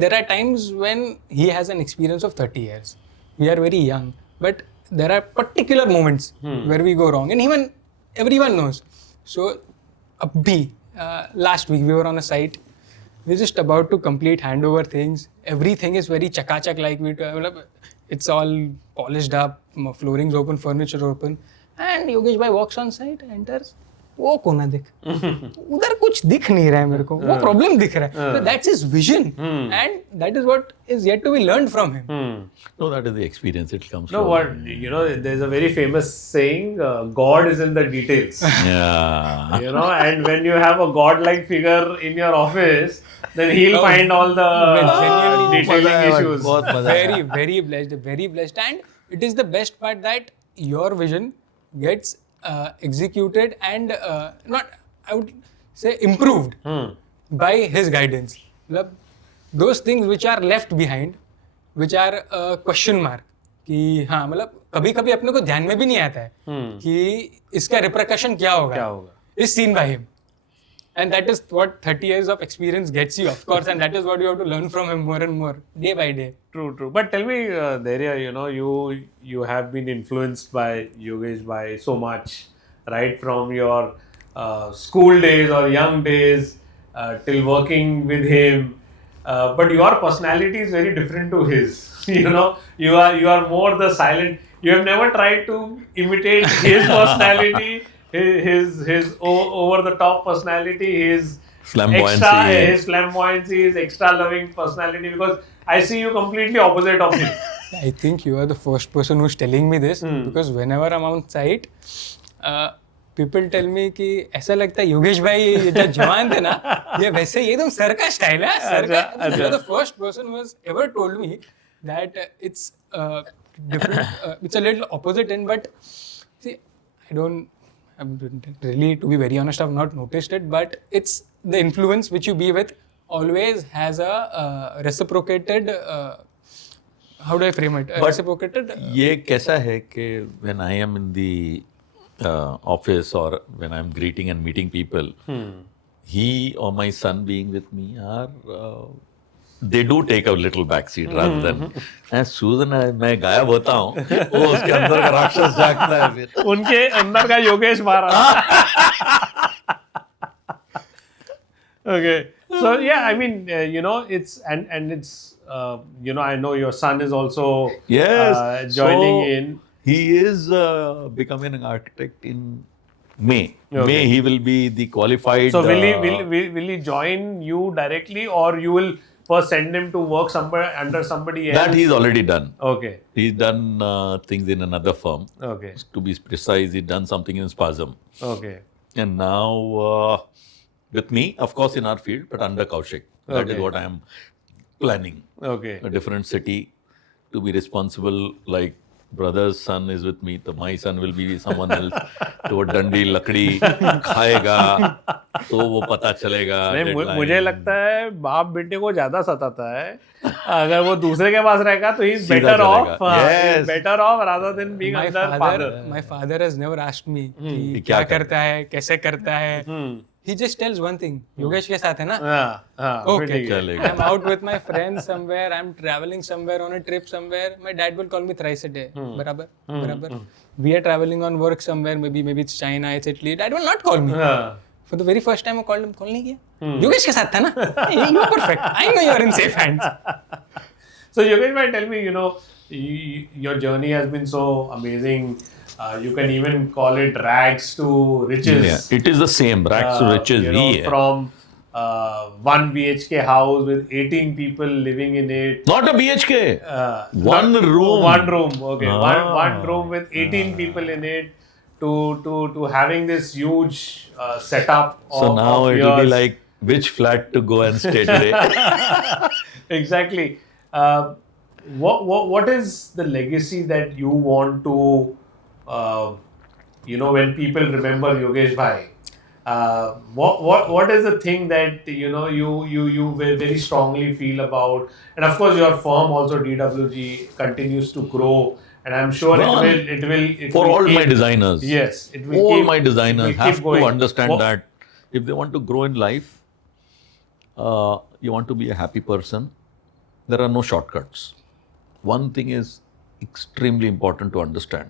there are times when he has an experience of 30 years. We are very young, but there are particular moments where we go wrong, and even everyone knows. So, last week we were on a site. We're just about to complete handover things. Everything is very chakachak like we. it's all polished up, floorings open, furniture open, and Yogesh bhai walks on site, enters. वो कोना दिख उधर कुछ दिख नहीं रहा है मेरे को, वो प्रॉब्लम दिख रहा है. So that's his vision, and that is what is yet to be learned from him. No, that is the experience. It comes. No, from- what you know, there's a very famous saying, God is in the details. Yeah. You know, and when you have a god-like figure in your office, then he'll find all the genuinely. detailing issues. बहुत मजा आया. very blessed, and it is the best part that your vision gets executed and not, I would say, improved by his guidance. मतलब those things which are left behind, which are a question mark, कि हाँ मतलब कभी कभी अपने को ध्यान में भी नहीं आता है कि इसका रिप्रकशन क्या होगा, is seen by him. And that is what 30 years of experience gets you, of course, and that is what you have to learn from him more and more, day by day. True. But tell me, Dhairya, you know, you have been influenced by Yogesh Bhai so much, right from your school days or young days till working with him. But your personality is very different to his. You know, you are more the silent. You have never tried to imitate his personality, his over the top personality, his Flamboyancy. his flamboyancy, his extra loving personality, because I see you completely opposite of him. I think you are the first person who's telling me this, because whenever I'm on site, people tell me कि ऐसा लगता है योगेश भाई ये जो जवान थे ना, ये वैसे ये एकदम सर का स्टाइल है, सर का. You are the first person who has ever told me that it's different, it's a little opposite end, but see, really, to be very honest, I've not noticed it, but it's the influence which you be with always has a reciprocated, how do I frame it? Reciprocated. ये कैसा है कि when I am in the office or when I'm greeting and meeting people, he or my son being with me are they do take a little backseat rather than as Susan मैं गायब होता हूँ वो उसके अंदर का राक्षस जागता है फिर. उनके अंदर का योगेश महाराज. Okay, so yeah, I mean, you know, it's and it's you know, I know your son is also Yes, joining so in. He is becoming an architect in May. Okay. May he will be the qualified. So will he join you directly, or you will first send him to work somewhere under somebody else? That he's already done. Okay. He's done things in another firm. Okay. To be precise, he's done something in Spasm. Okay. And now with me, of course, in our field, but under Kaushik. That is Okay. what I am planning. Okay. A different city to be responsible. Like brother's son is with me, so my son will be someone else. तो वो डंडी लकड़ी खाएगा तो वो पता चलेगा. नहीं, deadline. मुझे लगता है बाप बेटे को ज्यादा सताता है. अगर वो दूसरे के पास रहेगा तो he's सीधा better off. चलेगा. Yes. Better off rather than being under father. My father has never asked me कि कि क्या क्या करता है, कैसे करता है. He just tells one thing, Yogesh के साथ है ना? हाँ, Okay. pretty good. चलेगा. I'm out with my friends somewhere, I'm traveling somewhere on a trip somewhere. My dad will call me thrice a day. बराबर. We are traveling on work somewhere, maybe it's China, it's Italy. Dad will not call me. हाँ. For the very first time I called him, call नहीं किया. योगेश के साथ था ना? Hey, you are perfect. I know you are in safe hands. So Yogesh bhai, tell me, you know, your journey has been so amazing. You can even call it rags to riches. Yeah, it is the same. Rags to riches. You know, ही है. from 1 BHK house with 18 people living in it. Not a BHK. One not- room. One room. Okay. Ah. One room with 18 people in it. To having this huge setup. So now of it will be yours. like which flat to go and stay today. Exactly. What is the legacy that you want to, you know, when people remember Yogesh bhai? What is the thing that you know you very strongly feel about? And of course, your firm also DWG continues to grow, and I'm sure it will For will all keep- my designers. Yes, it will. All keep- my it will designers keep have going. to understand What- that if they want to grow in life, you want to be a happy person, there are no shortcuts. One thing is extremely important to understand.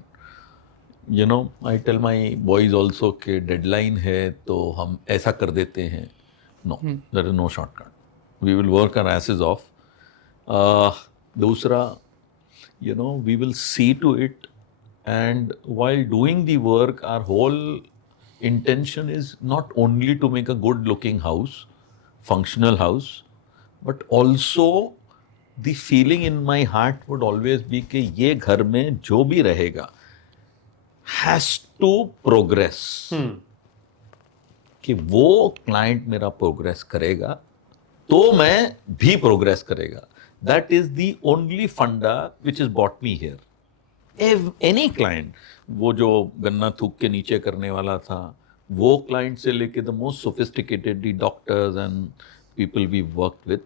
You know, I tell my boys also कि deadline है तो हम ऐसा कर देते हैं. No, there is no shortcut. We will work our asses off. दूसरा, you know, we will see to it. And while doing the work, our whole intention is not only to make a good looking house, functional house, but also the feeling in my heart would always be कि ये घर में जो भी रहेगा has to progress. कि वो client मेरा प्रोग्रेस करेगा तो मैं भी प्रोग्रेस करेगा. दैट इज द ओनली फंडा which is bought me here. Any client, वो जो गन्ना थूक के नीचे करने वाला था, वो क्लाइंट से लेके the most sophisticated the doctors and people we work with.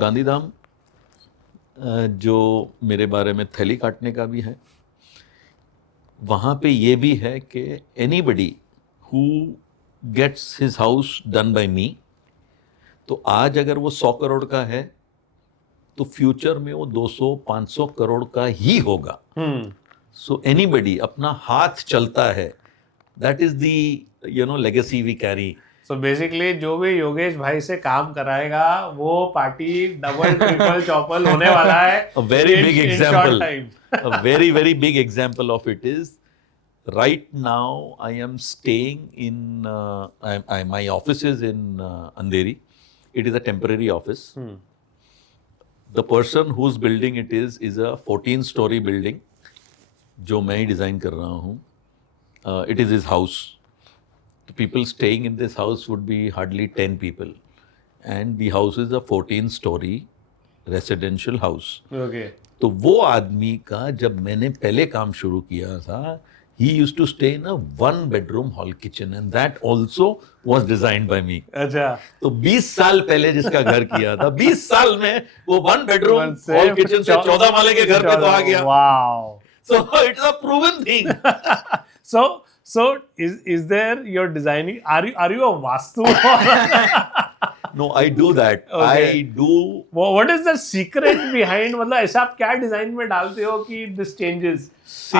Gandhidham जो मेरे बारे में थैली काटने का भी है, वहाँ पे ये भी है कि anybody who gets his house done by me, तो आज अगर वो 100 करोड़ का है तो फ्यूचर में वो 200-500 करोड़ का ही होगा. सो एनीबडी अपना हाथ चलता है. That is the you know legacy we carry. So basically जो भी योगेश भाई से काम कराएगा वो पार्टी डबल ट्रिपल चौपल होने वाला है. A very big example. A very big example of it is right now I am staying in my office is in Andheri. It is a temporary office. The person whose building it is a 14-story building जो मैं ही design कर रहा हूँ. It is his house. The people staying in this house would be hardly 10 people, and the house is a 14-story residential house. Okay. तो वो आदमी का जब मैंने पहले काम शुरू किया था, he used to stay in a 1-bedroom hall kitchen, and that also was designed by me. अच्छा. तो 20 साल पहले जिसका घर किया था, 20 साल में वो 1-bedroom hall kitchen से 14 माले के घर पे तो आ गया. Wow. So it's a proven thing. So is there you're designing? Are you a vastu? No, I do that. Okay. I do. What is the secret behind? मतलब ऐसा आप क्या डिजाइन में डालते हो कि this changes?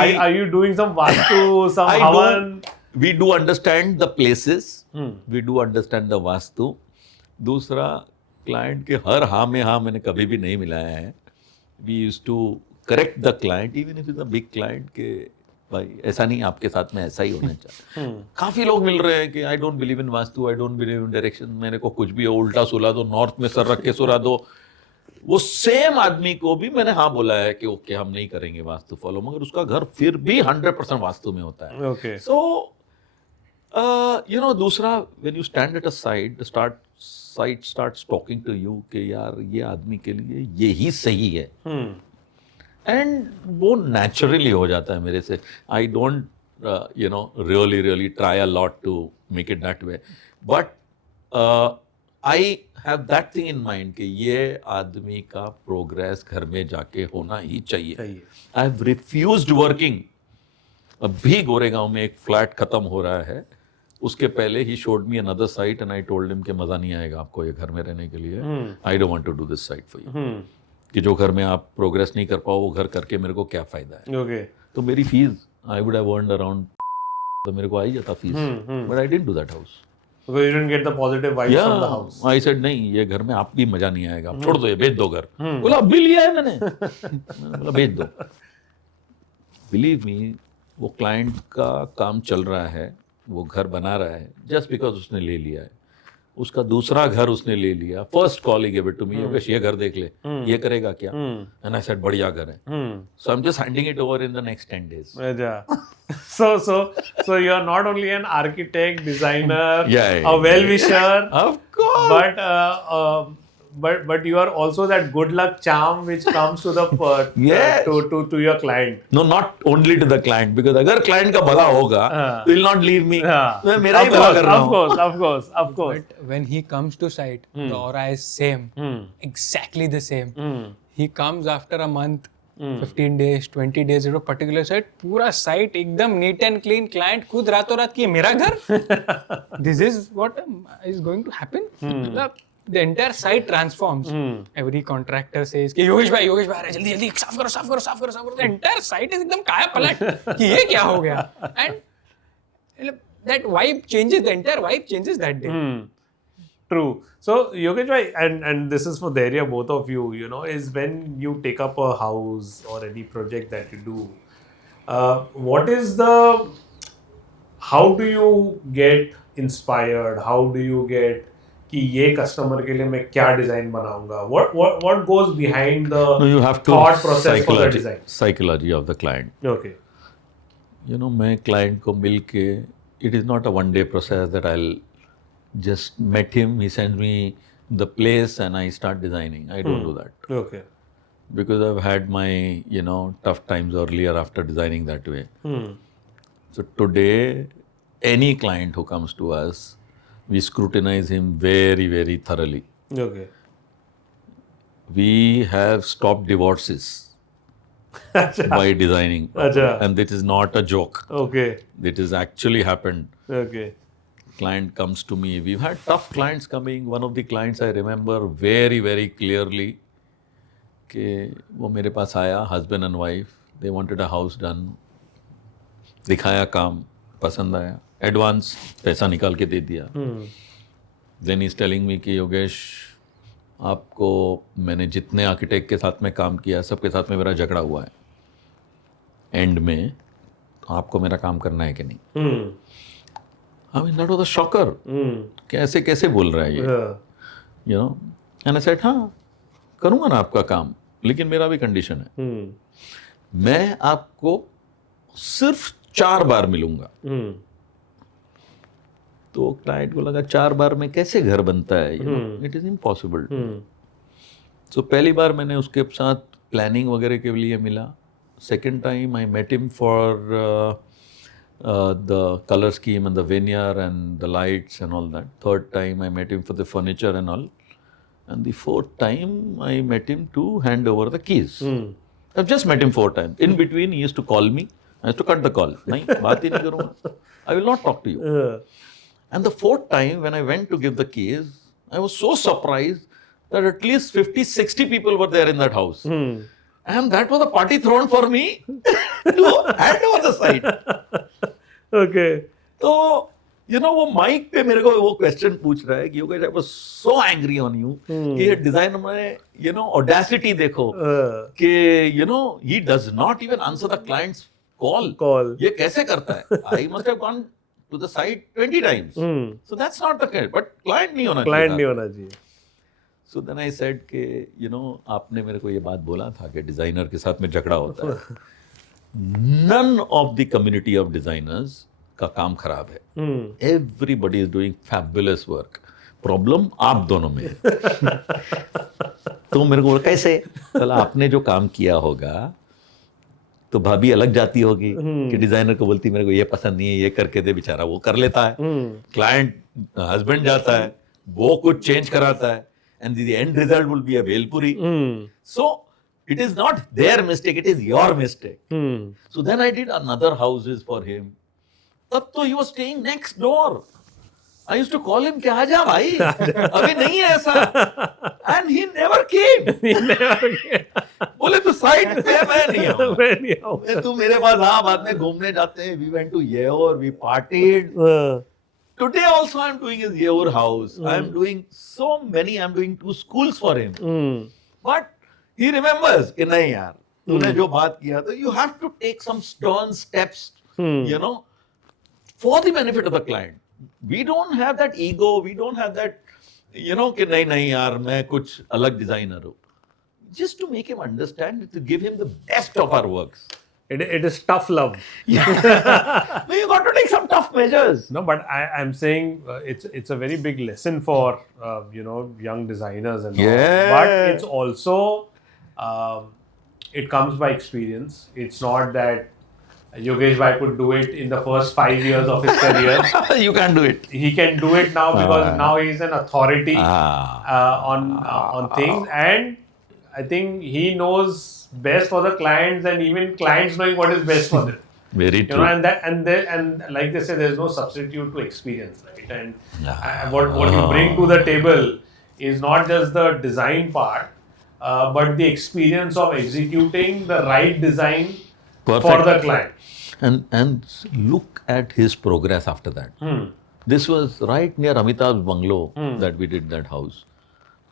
Are you doing some vastu, some I havan? we do understand the places. We do understand the vastu. दूसरा, client के हर हाँ में हाँ मैंने कभी भी नहीं मिलाया है. We used to correct the client, even if it's a big client, के भाई ऐसा नहीं, आपके साथ में ऐसा ही होना चाहिए. काफी लोग मिल रहे हैं कि I don't believe in vastu, I don't believe in direction, मेरे को कुछ भी उल्टा सुला दो, नॉर्थ में सर रख के सुला दो. वो सेम आदमी को भी मैंने हाँ बोला है कि ओके हम नहीं करेंगे वास्तु फॉलो, मगर उसका घर फिर भी 100% वास्तु में होता है. Okay. सो यू नो, दूसरा, when you stand at a side, site starts talking to you कि यार ये आदमी के लिए ये ही सही है. एंड वो नेचुरली हो जाता है मेरे से. I don't you know really try a lot to make it that way, but I have that thing in mind कि ये आदमी का प्रोग्रेस घर में जाके होना ही चाहिए. I have refused working. अभी गोरेगांव में एक फ्लैट खत्म हो रहा है, उसके पहले he showed me another site and I told him कि मजा नहीं आएगा आपको ये घर में रहने के लिए. I don't want to do this site for you. कि जो घर में आप प्रोग्रेस नहीं कर पाओ वो घर करके मेरे को क्या फायदा है. Okay. तो मेरी fees I would have earned around, तो मेरे को आ ही जाता fees, but I didn't do that house. Because you didn't get the positive vibes from the house. I said नहीं, ये घर में आप भी मजा नहीं आएगा, छोड़ दो, ये बेच दो घर. बोला अभी लिया है मैंने. बोला बेच दो. बिलीव मी, वो क्लाइंट का काम चल रहा है, वो घर बना रहा है जस्ट बिकॉज उसने ले लिया है. उसका दूसरा घर उसने ले लिया. फर्स्ट कॉल ही give it to me, Yogesh ये घर देख ले, ये करेगा क्या? एंड आई सेड बढ़िया घर है. So I am just handing it over in the next 10 days. So you are not only an architect, designer, Yeah. a well-wisher, Of course. but you are also that good luck charm which comes to the Yes. to your client. No, not only to the client, because अगर client का भला होगा, will not leave me. मैं मेरा ही भला कर रहा हूँ. Of course. But when he comes to site, the aura is same, exactly the same. He comes after a month, 15 days, 20 days, at a particular site, पूरा site एकदम neat and clean. Client खुद रातों रात की मेरा घर. This is what is going to happen. The entire site transforms. Every contractor says कि योगेश भाई आ रहा है, जल्दी साफ करो. The entire site is एकदम काया पलट कि ये क्या हो गया. And that vibe changes, the entire vibe changes that day. True. So Yogesh bhai, and this is for the area both of you, is when you take up a house or any project that you do, what is how do you get inspired? How do you get कि ये customer के लिए मैं क्या design बनाऊंगा? What goes behind the No, you have to thought process for the design? psychology of the client. Okay. मैं client को मिल के, it is not a one day process that I'll just met him, he sends me the place and I start designing. I don't do that. Okay. Because I've had my, tough times earlier after designing that way. So today, any client who comes to us, we scrutinize him very, very thoroughly. Okay. We have stopped divorces by designing. Acha. And this is not a joke. Okay. It has actually happened. Okay. Client comes to me. We've had tough clients coming. One of the clients I remember very, very clearly कि वो मेरे पास आया, husband and wife. They wanted a house done. दिखाया काम, पसंद आया. Advance पैसा निकाल के दे दिया. Then he's telling me कि योगेश, आपको मैंने जितने आर्किटेक्ट के साथ में काम किया, सबके साथ में मेरा झगड़ा हुआ है. एंड में आपको मेरा काम करना है कि नहीं? I mean, that was a shocker. कैसे कैसे बोल रहा है ये? And I said, हाँ, करूँगा ना आपका काम, लेकिन मेरा भी कंडीशन है. मैं आपको सिर्फ 4 बार मिलूंगा. तो क्लाइंट को लगा 4 बार में कैसे घर बनता है? It is impossible. सो पहली बार मैंने उसके साथ प्लानिंग वगैरह के लिए मिला. Second time I met him for the color scheme and the veneer and the lights and all that. Third time I met him for the furniture and all. And the fourth time I met him to hand over the keys. I've just met him 4 times. In between he used to call me. I used to cut the call. नहीं, बात ही नहीं करूँगा. I will not talk to you. And the 4th time when I went to give the keys, I was so surprised that at least 50-60 people were there in that house. And that was a party thrown for me to hand over the site. Okay. तो वो mic पे मेरे को वो question पूछ रहा है कि Yogesh, I was so angry on you कि ये डिजाइन में ऑडेसिटी देखो कि he does not even answer the clients call. ये कैसे करता है? I must have gone to the site 20 times. So that's not the case. But client नहीं होना चाहिए. So then I said कि आपने मेरे को ये बात बोला था कि डिजाइनर के साथ में झगड़ा होता है. None of the community of designers का काम खराब है. Everybody is doing fabulous work. Problem आप दोनों में है. तो मेरे को कैसे? चला, आपने जो काम किया होगा तो भाभी अलग जाती होगी कि डिजाइनर को बोलती मेरे को ये पसंद नहीं है, ये करके दे. बेचारा वो कर लेता है. क्लाइंट हस्बैंड जाता है, वो कुछ चेंज कराता है. And the end result will be a Bhelpuri. So it is not their mistake, it is your mistake. So then I did another houses for him. तब तो he was staying next door. I used to call him कि आजा भाई, अभी नहीं है ऐसा. And he never came. बोले तो साइड पे मैं नहीं आऊँ. तू मेरे पास आ, बाद में घूमने जाते हैं. We went to Yehor, we partied. Today also I'm doing his Yehor house. I'm doing so many. I'm doing 2 schools for him. But he remembers कि नहीं यार, तूने जो बात किया, तो you have to take some stern steps, for the benefit of the client. We don't have that ego. We don't have that, कि नहीं यार मैं कुछ अलग डिजाइनर हूँ. Just to make him understand, to give him the best of our works. It is tough love. Yeah. No, you got to take some tough measures. No, but I'm saying it's a very big lesson for young designers and all. But it's also it comes by experience. It's not that Yogesh bhai could do it in the first 5 years of his career. You can't do it. He can do it now because now he's an authority on things, and I think he knows best for the clients, and even clients knowing what is best for them. Very true. And like they say, there's no substitute to experience, right? And what you bring to the table is not just the design part, but the experience of executing the right design for the client. And look at his progress after that. This was right near Amitabh's bungalow that we did that house.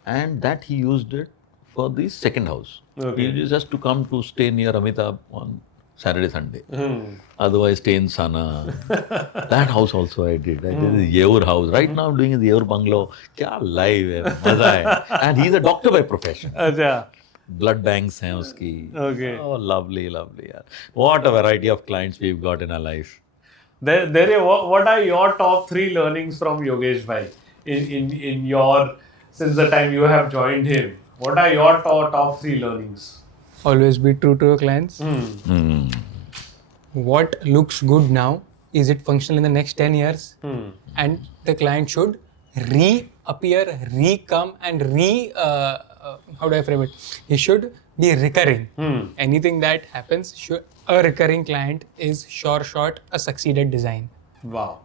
And that he used it for the second house. Okay. He used just to come to stay near Amitabh on Saturday, Sunday. Hmm. Otherwise, stay in Sana. That house also I did. I did the Yeur house. Right now I'm doing the Yeur bungalow. Kya life hai, maza hai. And he's a doctor by profession. अच्छा. Blood banks hain uski. Okay. Oh, lovely, lovely. Yaar. What a variety of clients we've got in our life. What are your top 3 learnings from Yogesh bhai in your, since the time you have joined him? What are your top 3 learnings? Always be true to your clients. Hmm. What looks good now, is it functional in the next 10 years? And the client should reappear, re-come and how do I frame it? He should be recurring. Anything that happens, a recurring client is sure shot a succeeded design. Wow.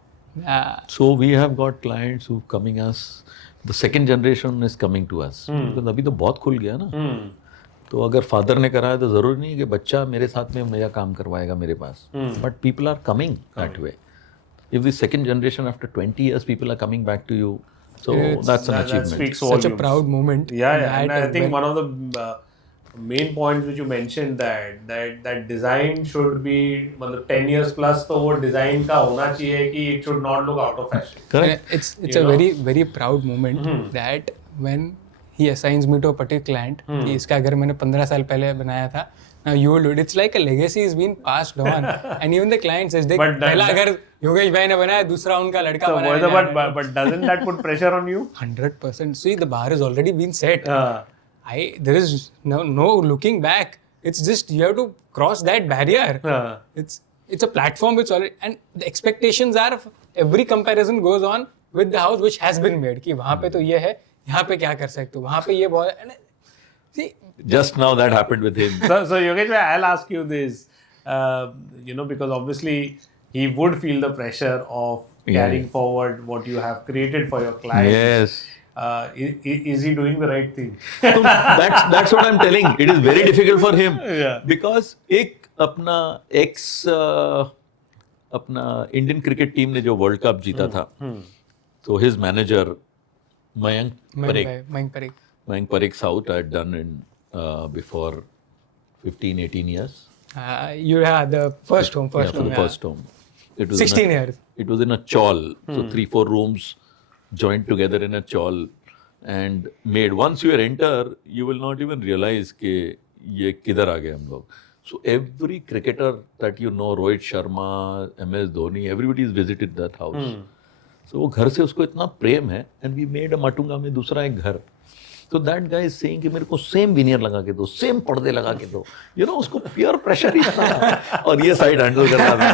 So we have got clients who coming us, the second generation is coming to us. Because अभी तो बहुत खुल गया ना. तो अगर father ने करा है तो जरूरी नहीं है कि बच्चा मेरे साथ में मेरा काम करवाएगा मेरे पास. But people are coming that way. If the second generation after 20 years people are coming back to you, so that's an That achievement. speaks Such a volumes. proud moment. Yeah. And I that think when- one of the main points which you mentioned that design should be, मतलब 10 years plus तो वो design का होना चाहिए कि it should not look out of fashion. Correct. It's You a know? very proud moment that when he assigns me to a particular client कि इसका घर मैंने 15 साल पहले बनाया था. Now you will do it. It's like a legacy is being passed on, and even the client says, "देख But पहला घर योगेश भाई ने बनाया, दूसरा उनका लड़का So, बनाया." but doesn't that put pressure on you? 100%. See, the bar has already been set. Uh, There is no looking back. It's just you have to cross that barrier. It's a platform which already, and the expectations are every comparison goes on with the house which has been made. कि वहाँ पे तो ये है, यहाँ पे क्या कर सकते हो, वहाँ पे ये बहुत है. See, Just now that happened with him. so Yogesh, I'll ask you this, because obviously he would feel the pressure of carrying forward what you have created for your clients. Yes. Is he doing the right thing? So that's what I'm telling. It is very difficult for him. Yeah. Because एक अपना Indian cricket team ने जो world cup जीता था, तो his manager Mayank Parikh South I had done in before 15-18 years. You had the first home. For the first home. It was 16 years. It was in a chawl. So 3-4 rooms joined together in a chawl and made. Once you enter, you will not even realize कि ये किधर आ गए हम लोग. So every cricketer that you know, Rohit Sharma, MS Dhoni, everybody has visited that house. So वो घर से उसको इतना प्रेम है, and we made a Matunga में दूसरा एक घर. So that guy is saying कि मेरे को सेम विनियर लगा के दो, सेम पर्दे लगा के दो. उसको प्योर प्रेशर ही था. और ये साइड हैंडल कर रहा था.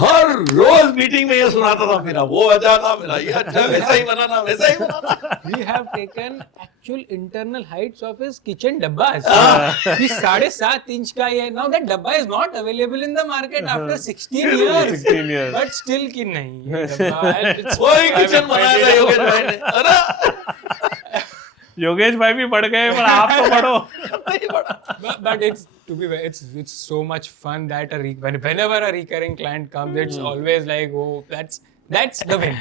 हर रोज मीटिंग में ये सुनाता था, मेरा वो अच्छा था, मेरा ये अच्छा, वैसा ही बनाना, वैसा ही बनाना. We have taken actual internal heights of his kitchen dabbas. He 7.5 inch का ये. Now that dabba is not available in the market after 16 years. 16 years. But still कि नहीं ये dabba है. वही किचन बनाया था योगेश भाई ने. अरे योगेश भाई भी बढ़ गए, पर आप तो बढ़ो. But it's it's so much fun that whenever a recurring client comes, it's always like, oh, that's the win.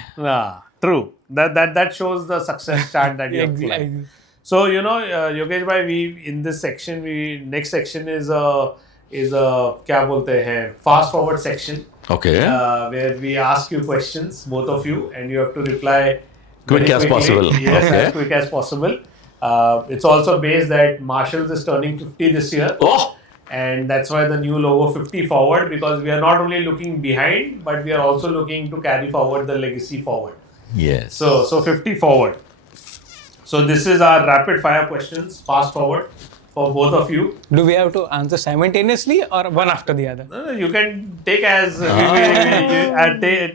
True. That shows the success chart that you have Exactly. climbed. So Yogesh bhai, we in this section, next section is a क्या बोलते हैं, fast forward section. Okay. Where we ask you questions, both of you, and you have to reply Quick very as quickly. possible. Yes, Okay. as quick as possible. It's also based that Marshalls is turning 50 this year. Oh. And that's why the new logo 50 forward, because we are not only looking behind, but we are also looking to carry forward the legacy forward. Yes. So 50 forward. So this is our rapid fire questions, fast forward for both of you. Do we have to answer simultaneously or one after the other? You can take as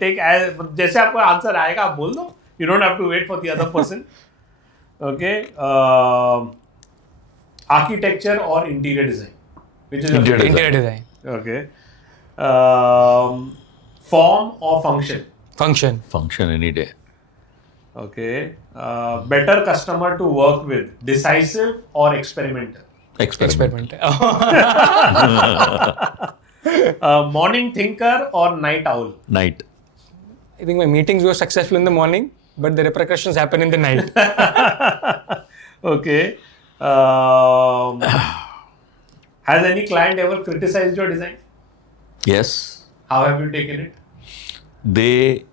take as जैसे आपको answer आएगा आप बोल दो. You don't have to wait for the other person. Okay. Architecture or interior design? Which is Interior Interior design. Okay. Form or function? Function. Function any day. Okay. Better customer to work with, decisive or experimental? Experiment. Morning thinker or night owl? Night. I think my meetings were successful in the morning, but the repercussions happen in the night. Okay. Has any client ever criticized your design? Yes, How have you taken it? they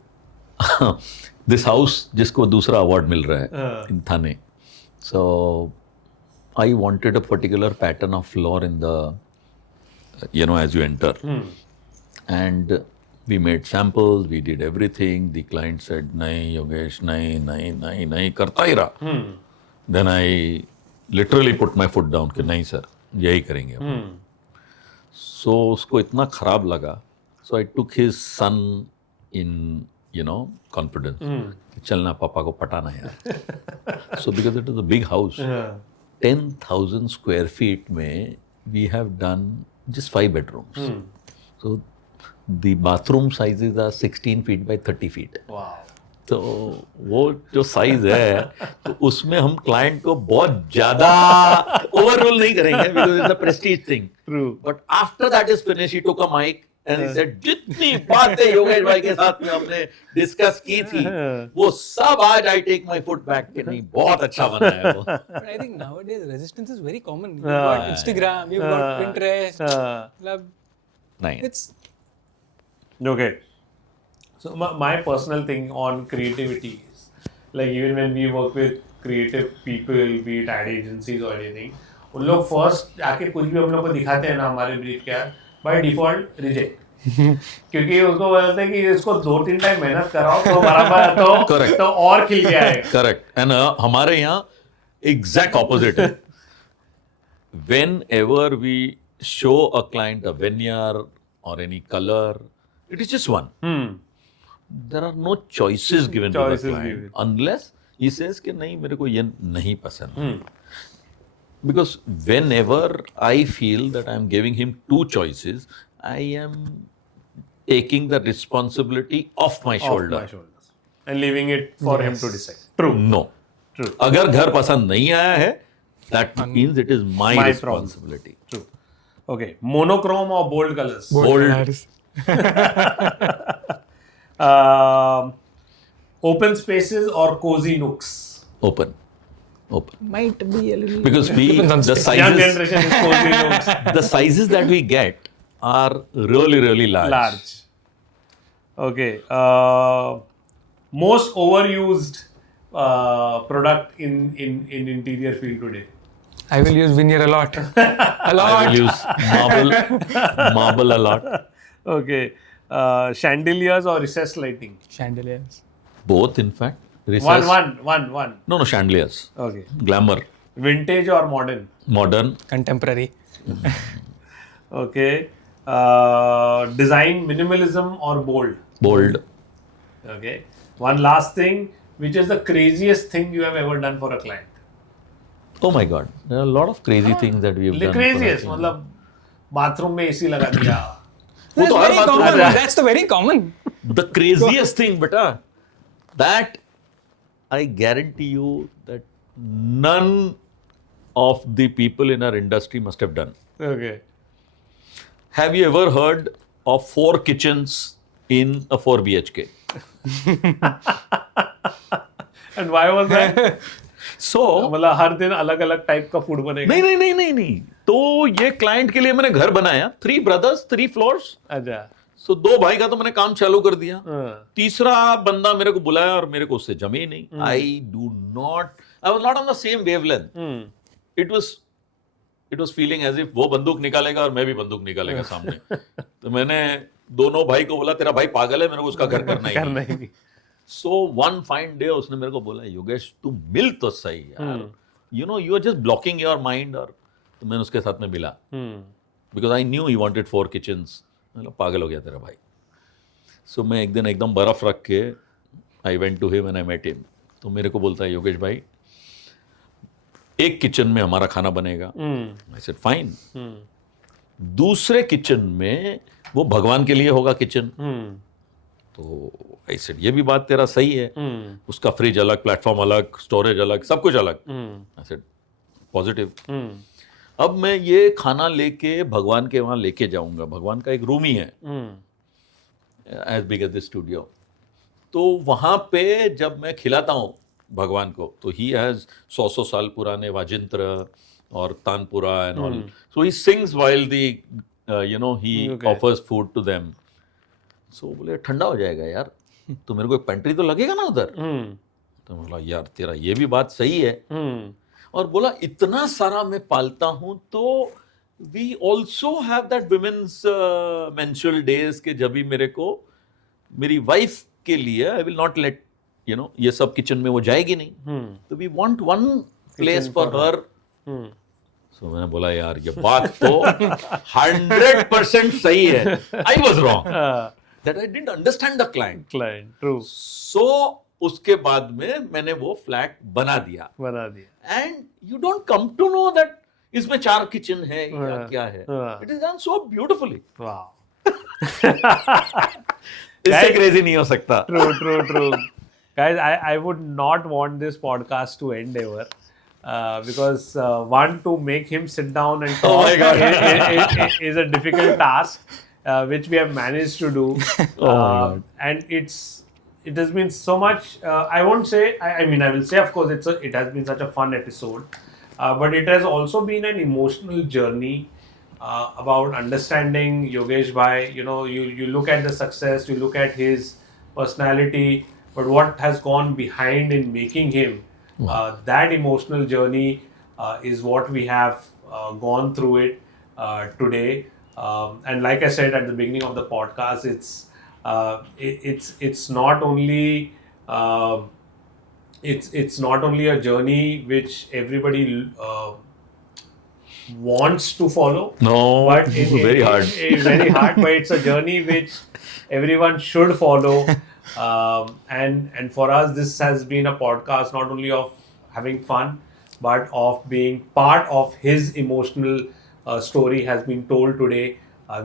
this house जिसको दूसरा award मिल रहा है हाँ. in Thane. So I wanted a particular pattern of floor in the, as you enter. And we made samples, we did everything. The client said, nahi, Yogesh, nahi, karta hi raha. Then I literally put my foot down, कि नहीं sir, यही करेंगे. So उसको इतना खराब लगा. So I took his son in, confidence. चलना पापा को पटाना यार. So because it was a big house, 10,000 square feet में we have done just 5 bedrooms. So the bathroom sizes are 16 feet by 30 feet. Wow. तो वो जो साइज है तो उसमें हम क्लाइंट को बहुत ज्यादा ओवररूल नहीं करेंगे because it's a prestige thing. True. But after that is finished, he took a mic and he said, जितनी बातें योगेश भाई के साथ में हमने डिस्कस की थी वो सब आज I take my foot back कि नहीं बहुत अच्छा बना है वो. But I think nowadays resistance is very common. You've got Instagram, you've got Pinterest. Matlab, नहीं. It's Okay. So my personal thing on creativity is, like even when we work with creative people, be it ad agencies or anything, उन लोग first आके कुछ भी हम लोग को दिखाते हैं ना हमारे brief क्या by default reject. क्योंकि उसको बोलते हैं कि इसको 2-3 टाइम मेहनत कराओ तो बराबर Correct. तो और खिल के आएगा. Correct. And हमारे यहाँ exact opposite है. Whenever we show a client a veneer or any color, it is just one. There are no choices given to the Choices client given. unless he says कि नहीं मेरे को ये नहीं पसंद. Because whenever I feel that I am giving him 2 choices, I am taking the responsibility off my shoulder. Off my shoulders. And leaving it for him to decide. True. No. True. अगर घर पसंद नहीं आया है, that means it is my My responsibility. True. Okay. Monochrome or bold colors? Bold. colors. Open spaces or cozy nooks? Open. Might be a little. Because Depends on the space. Young sizes, generation is cozy nooks. the sizes that we get are really, really large. Large. Okay. Most overused product in interior field today? I will use veneer a lot. A I lot. will use marble a lot. Okay. Chandeliers or recessed lighting? Chandeliers. Both, in fact. Recess. One. No, chandeliers. Okay. Glamour. Vintage or modern? Modern. Contemporary. Okay. Design minimalism or bold? Bold. Okay. One last thing, which is the craziest thing you have ever done for a client? Oh my God. There are a lot of crazy things that we have The done. craziest, मतलब bathroom में AC लगा दिया. वो That's तो हर very बात common. में है. That's the very common. The craziest thing, beta, that I guarantee you that none of the people in our industry must have done. Okay. Have you ever heard of 4 kitchens in a 4 BHK? And why was that? So, मतलब हर दिन अलग अलग type का food बनेगा. नहीं. तो ये client के लिए मैंने घर बनाया. 3 brothers, 3 floors. अच्छा. So 2 भाई का तो मैंने काम चालू कर दिया. हाँ. तीसरा बंदा मेरे को बुलाया और मेरे को उससे जमे ही नहीं. I was not on the same wavelength. It was feeling as if वो बंदूक निकालेगा और मैं भी बंदूक निकालेगा सामने. तो मैंने दोनों भाई को बोला तेरा भाई पागल है, मेरे को उसका घर करना ही नहीं. So one fine day उसने मेरे को बोला योगेश तू मिल तो सही यार. You know you are just blocking your mind. और तो मैंने उसके साथ में मिला. Because I knew he wanted 4 kitchens. मतलब पागल हो गया तेरा भाई. So मैं एक दिन एकदम बर्फ रख के I went to him and I met him. तो मेरे को बोलता है योगेश भाई एक किचन में हमारा खाना बनेगा. I said fine. दूसरे किचन में वो भगवान के लिए होगा किचन. तो I said ये भी बात तेरा सही है. उसका फ्रिज अलग, प्लेटफॉर्म अलग, स्टोरेज अलग, सब कुछ अलग. I said positive. अब मैं ये खाना लेके भगवान के वहाँ लेके जाऊंगा. भगवान का एक रूम ही है as big as the studio. तो वहाँ पे जब मैं खिलाता हूँ भगवान को, तो ही हैज़ 100 साल पुराने वाजिंत्र और तानपुरा and all, so he sings while the he Okay. Offers food to them. So बोले ठंडा हो जाएगा यार, तो मेरे को एक पेंट्री तो लगेगा ना उधर. तो बोला यार तेरा ये भी बात सही है. और बोला इतना सारा मैं पालता हूँ तो we also have that women's menstrual days के जब भी मेरे को मेरी वाइफ के लिए आई विल नॉट लेट ये सब किचन में वो जाएगी नहीं, तो we want one place for her. So मैंने बोला यार ये बात तो 100% सही है. I was wrong that I didn't understand the client. True. So उसके बाद में मैंने वो फ्लैट बना दिया. And you don't come to know that इसमें 4 किचन है या क्या है. It is done so beautifully. Wow. इससे क्रेजी नहीं हो सकता. True. Guys, I would not want this podcast to end ever. Because one, to make him sit down and talk Oh my God. is a difficult task, which we have managed to do. Oh my God. And it has been so much. I won't say. I mean, I will say, of course, it has been such a fun episode, but it has also been an emotional journey about understanding Yogesh Bhai. You look at the success, you look at his personality, but what has gone behind in making him. That emotional journey is what we have gone through it today, and like I said at the beginning of the podcast, it's not only it's not only a journey which everybody wants to follow. No, But very hard. Very hard, but it's a journey which everyone should follow. And for us, this has been a podcast not only of having fun, but of being part of his emotional story has been told today,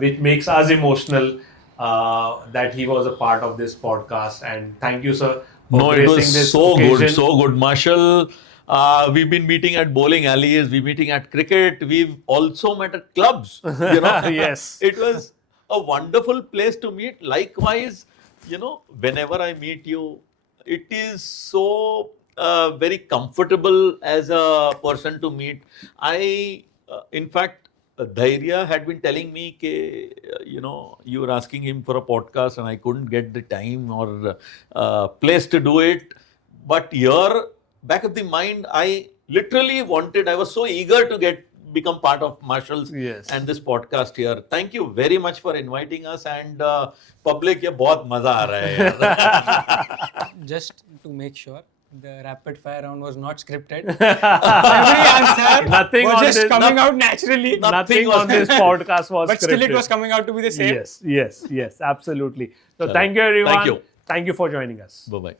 which makes us emotional that he was a part of this podcast. And thank you, sir, for No, it gracing was this so occasion. good, so good. Marshall, we've been meeting at bowling alleys, we're meeting at cricket, we've also met at clubs. Yes. It was a wonderful place to meet. Likewise, whenever I meet you, it is so very comfortable as a person to meet. In fact, Dhairya had been telling me that, you were asking him for a podcast and I couldn't get the time or place to do it. But here, back of the mind, I literally I was so eager to become part of Marshall's Yes. and this podcast here. Thank you very much for inviting us, and public, ये बहुत मजा आ रहा है यार. Just to make sure, the rapid fire round was not scripted. Every answer Nothing was on just this- coming out naturally. Nothing on this podcast was But still, it scripted. was coming out to be the same. Yes, absolutely. So Chalo. thank you, everyone. Thank you. Thank you for joining us. Bye bye.